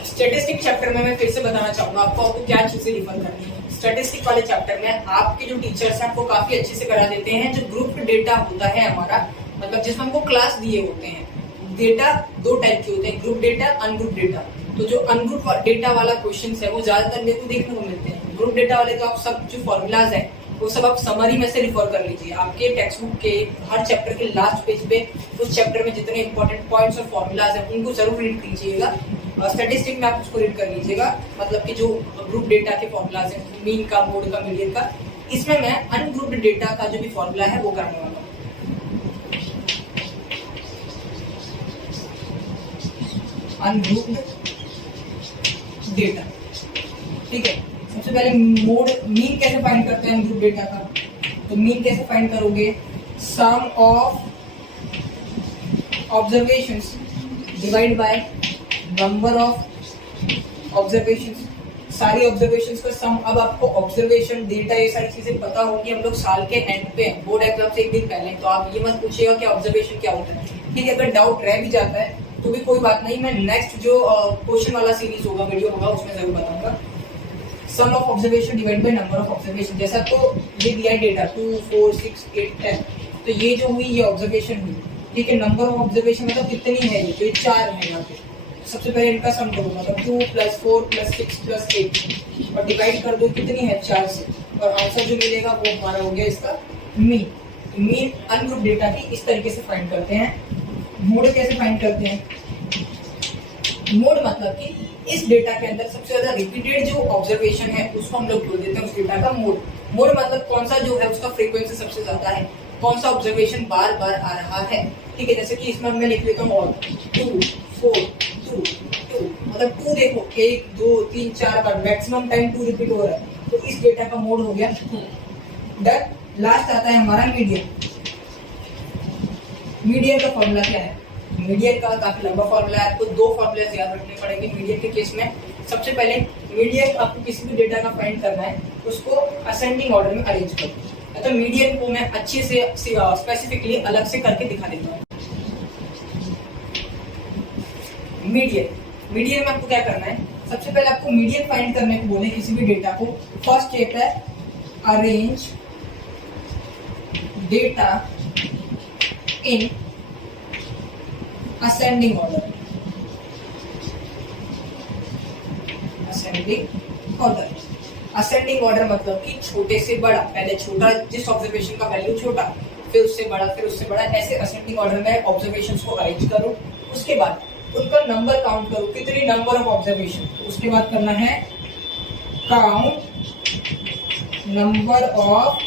स्टैटिस्टिक। चैप्टर में मैं फिर से बताना चाहूंगा आपको क्या चीजें रिफर करनी है। स्टैटिस्टिक वाले चैप्टर में आपके जो टीचर्स हैं आपको काफी अच्छे से करा देते हैं। जो ग्रुप डेटा होता है हमारा, मतलब जिसमें हमको क्लास दिए होते हैं, डेटा 2 टाइप के होते हैं, ग्रुप डेटा, अनग्रुप डेटा। तो जो अनग्रुप डेटा वाला क्वेश्चन है वो ज्यादातर मेरे को देखने को मिलते हैं। ग्रुप डेटा वाले तो आप सब जो फॉर्मूलाज है वो सब आप समरी में से रिफर कर लीजिए। आपके टेक्स्ट बुक के हर चैप्टर के लास्ट पेज पे उस चैप्टर में जितने इंपॉर्टेंट पॉइंट्स और फॉर्मूलाज हैं उनको जरूर रीड कीजिएगा। स्टैटिस्टिक में आप उसको रीड कर लीजिएगा, मतलब कि जो ग्रुप डेटा के फॉर्मूलाज हैं, मीन का, मोड का, मीडियन का। इसमें मैं अनग्रुप डेटा का जो भी फॉर्मूला है वो करने वाला हूँ। अनग्रुप्ड डेटा, ठीक है। सबसे पहले मोड, मीन कैसे फाइंड करते हैं अनग्रुप डेटा का, तो मीन कैसे फाइंड करोगे, sum of observations divide by number of observations, सारी ऑब्जर्वेशंस का सम। अब आपको ऑब्जर्वेशन, डेटा, ये सारी चीजें पता होगी, हम लोग साल के एंड पे बोर्ड एग्जाम से एक दिन पहले, तो आप ये मत पूछिएगा कि ऑब्जर्वेशन क्या होता है, ठीक है। अगर डाउट रह भी जाता है तो भी कोई बात नहीं, मैं नेक्स्ट जो क्वेश्चन वाला सीरीज होगा, वीडियो होगा, उसमें जरूर बताऊंगा। Sum of observation divide by number of observation, जैसा तो ये दिया है डेटा 2, 4, 6, 8, 10, तो ये जो हुई ये ऑब्जर्वेशन हुई, ठीक है। नंबर ऑफ ऑब्जर्वेशन मतलब कितनी है, ये तो ये 4 है यहाँ पे। सबसे पहले इनका सम करो, मतलब 2 + 4 + 6 + 8 और डिवाइड कर दो कितनी है, 4 से, और आंसर जो मिलेगा वो हमारा हो गया इसका मीन। मीन अनग्रुप डेटा की इस तरीके से फाइंड करते हैं। मोड कैसे फाइंड करते हैं, मोड मतलब कि इस डेटा के अंदर सबसे ज्यादा रिपीटेड जो ऑब्जर्वेशन है उसको हम लोग बोल देते हैं उस डेटा का मोड। मोड मतलब कौन सा जो है उसका फ्रीक्वेंसी सबसे ज्यादा है, कौन सा ऑब्जर्वेशन बार बार आ रहा है, ठीक है। जैसे कि इसमें मैं लिख लेता हूँ 2, 4, 2, 2, मतलब 2 देखो 1, 2, 3, 4 बार मैक्सिमम टाइम 2 रिपीट हो रहा है, तो इस डेटा का मोड हो गया 2। डन। लास्ट आता है हमारा मीडियन। मीडियन का फॉर्मूला क्या है, मीडियन का काफी लंबा फॉर्मूला है, आपको 2 फॉर्मूले याद रखने पड़ेंगे मीडियन के केस में। सबसे पहले मीडियन, आपको किसी भी डेटा का फाइंड करना है उसको असेंडिंग ऑर्डर में अरेंज करो। तो मीडियन को मैं अच्छे से स्पेसिफिकली अलग से करके दिखा देता हूँ। मीडियन में आपको क्या करना है, सबसे पहले आपको मीडियन फाइंड करने को बोले किसी भी डेटा को। फर्स्ट स्टेप है arrange data in ascending order. Ascending order मतलब कि छोटे से बड़ा, पहले छोटा, जिस ऑब्जर्वेशन का वैल्यू छोटा, फिर उससे बड़ा, फिर उससे बड़ा, ऐसे असेंडिंग ऑर्डर में ऑब्जर्वेशंस को अरेंज करो। उसके बाद उनका नंबर काउंट करो, कितनी नंबर ऑफ ऑब्जर्वेशन। उसके बाद करना है count number of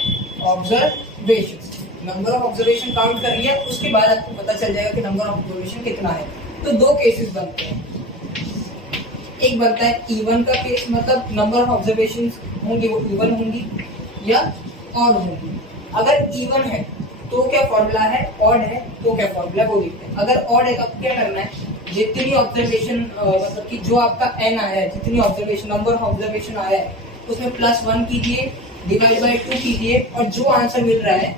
observation. Number of observation count कर लिया, उसके बाद आपको पता चल जाएगा कि नंबर ऑफ ऑब्जर्वेशन कितना है। तो 2 केसेस बनते हैं, एक बनता है इवन का केस, मतलब नंबर ऑफ ऑब्जर्वेशन होंगी वो इवन होंगी या ऑड होंगी। अगर इवन है तो क्या फॉर्मूला है, ऑड है तो क्या फॉर्मूला, वो देखते हैं। अगर ऑड है तो आपको क्या करना है, जितनी ऑब्जर्वेशन मतलब कि जो आपका एन आया है, जितनी ऑब्जर्वेशन, नंबर ऑफ ऑब्जर्वेशन आया है उसमें +1 कीजिए, डिवाइड बाय 2 कीजिए, और जो आंसर मिल रहा है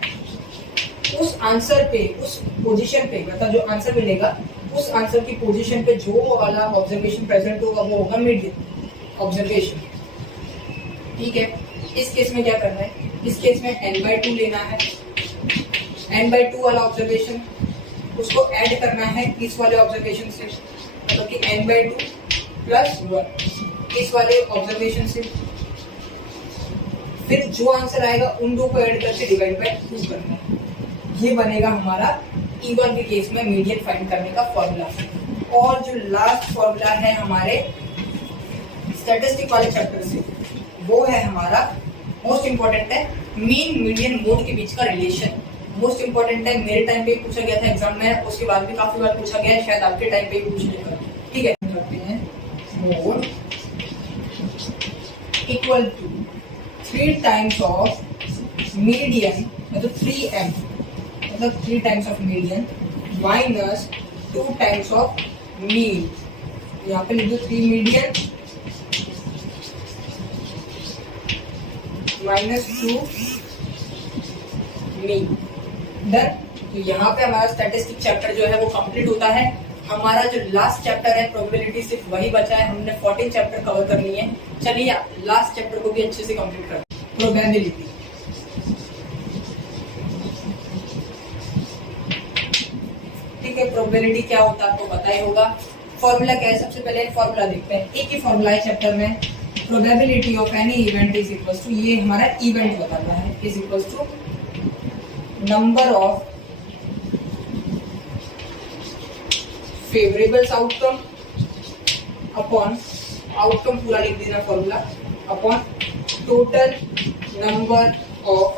उस आंसर पे, उस पोजीशन पे, मतलब जो आंसर मिलेगा उस आंसर की पोजीशन पे जो वाला ऑब्जर्वेशन प्रेजेंट होगा वो होगा मीडियन ऑब्जर्वेशन, ठीक है। इस केस में क्या करना है, इस केस में n/2 लेना है, n/2 वाला ऑब्जर्वेशन उसको ऐड करना है इस वाले ऑब्जर्वेशन से, मतलब कि n/2 + 1 इस वाले ऑब्जर्वेशन से, फिर जो आंसर आएगा उन 2 को ऐड करके डिवाइड बाय 2 करना है। ये बनेगा हमारा इवन के केस में मीडियन फाइंड करने का फॉर्मूला। और जो लास्ट फॉर्मूला है हमारे स्टैटिस्टिक वाले चैप्टर से, वो है हमारा मोस्ट इंपॉर्टेंट है, मीन मीडियन मोड के बीच का रिलेशन। मोस्ट इंपॉर्टेंट है, मेरे टाइम पे पूछा गया था एग्जाम में, उसके बाद भी काफी बार पूछा गया है, शायद आपके टाइम पे पूछ लेगा, ठीक है। करते हैं mode equal to 3 times of median, मतलब 3m, मतलब 3 times of median minus 2 times of mean, यहाँ पे लिख दो 3 मीडियन -2 मीन। डन। तो यहाँ पे हमारा स्टैटिस्टिक चैप्टर जो है वो कंप्लीट होता है। हमारा जो लास्ट चैप्टर है प्रोबेबिलिटी सिर्फ वही बचा है, हमने 14 चैप्टर कवर कर लिए हैं। चलिए लास्ट चैप्टर को भी अच्छे से कंप्लीट करते हैं। प्रोबेबिलिटी, ठीक है। प्रोबेबिलिटी क्या होता है आपको पता ही होगा। फॉर्मूला क्या है, सबसे पहले फॉर्मूला देखते हैं। एक ही फॉर्मूला है चैप्टर में, probability of any event is equal to, ये हमारा इवेंट बताता है, is equal to number of favourables outcome upon, outcome पूरा लिख देना formula, upon total number of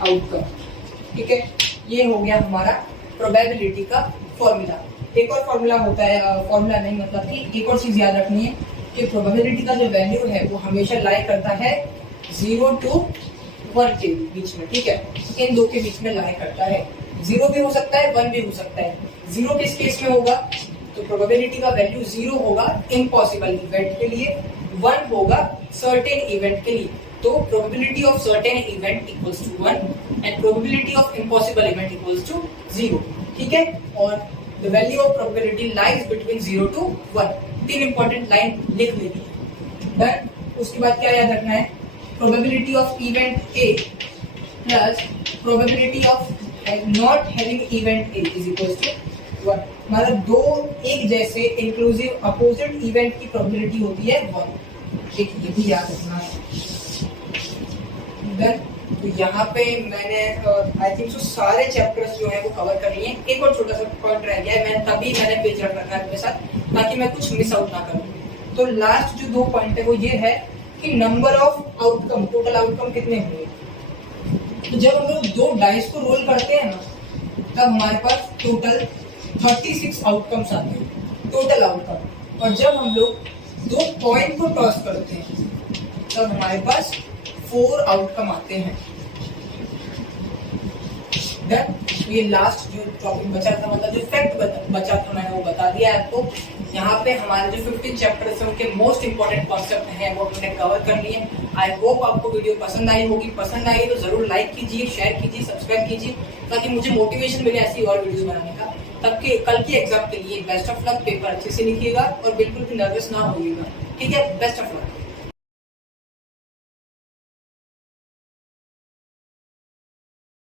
outcome. ठीक है, ये हो गया हमारा प्रोबेबिलिटी का फॉर्मूला। एक और फॉर्मूला होता है, फॉर्मूला नहीं मतलब कि एक और चीज याद रखनी है कि प्रोबेबिलिटी का जो वैल्यू है वो हमेशा लाई करता है 0 to 1 के बीच में। ठीक है, इन दो के बीच में लाई करता है। 0 भी हो सकता है, 1 भी हो सकता है। 0 किस केस में होगा, तो प्रोबेबिलिटी का वैल्यू 0 होगा इम्पॉसिबल इवेंट के लिए, 1 होगा सर्टेन इवेंट के लिए। तो probability of certain event equals to 1 and probability of impossible event equals to 0। ठीक है, और the value of probability lies between 0 to 1। 3 important line लिख लेनी है। डन। उसके बाद क्या याद रखना है, probability of event A plus probability of not having event A is equal to 1। मतलब दो एक जैसे इंक्लूसिव अपोजिट इवेंट की प्रोबेबिलिटी होती है 1। एक ये भी याद रखना है। डन। तो यहाँ पे मैंने आई थिंक सो सारे चैप्टर्स जो है वो कवर कर लिए हैं। एक और छोटा सा पॉइंट रह गया है, मैंने पेज रख रखा है अपने साथ ताकि मैं कुछ मिस आउट ना करूँ। तो लास्ट जो 2 पॉइंट है वो ये है कि number of outcome, total outcome कितने होंगे। तो जब हम लोग 2 डाइस को रोल करते हैं ना, तब हमारे पास टोटल 36 आउटकम्स आते हैं, टोटल आउटकम। और जब हम लोग 2 कॉइन को टॉस करते हैं तब हमारे पास 4 आउटकम आते हैं। तो ये लास्ट जो टॉपिक बचा था, मतलब जो फैक्ट बचा था, मैंने वो बता दिया आपको। यहाँ पे हमारे जो 15 चैप्टर्स हैं उनके मोस्ट इंपॉर्टेंट कॉन्सेप्ट हैं वो हमने कवर कर लिए। आई होप आपको वीडियो पसंद आई होगी। पसंद आई तो जरूर लाइक कीजिए, शेयर कीजिए, सब्सक्राइब कीजिए ताकि मुझे मोटिवेशन मिले ऐसी और वीडियोस बनाने का। तब के कल की एग्जाम के लिए बेस्ट ऑफ लक। पेपर अच्छे से लिखिएगा और बिल्कुल भी नर्वस ना होइएगा। ठीक है, बेस्ट ऑफ लक।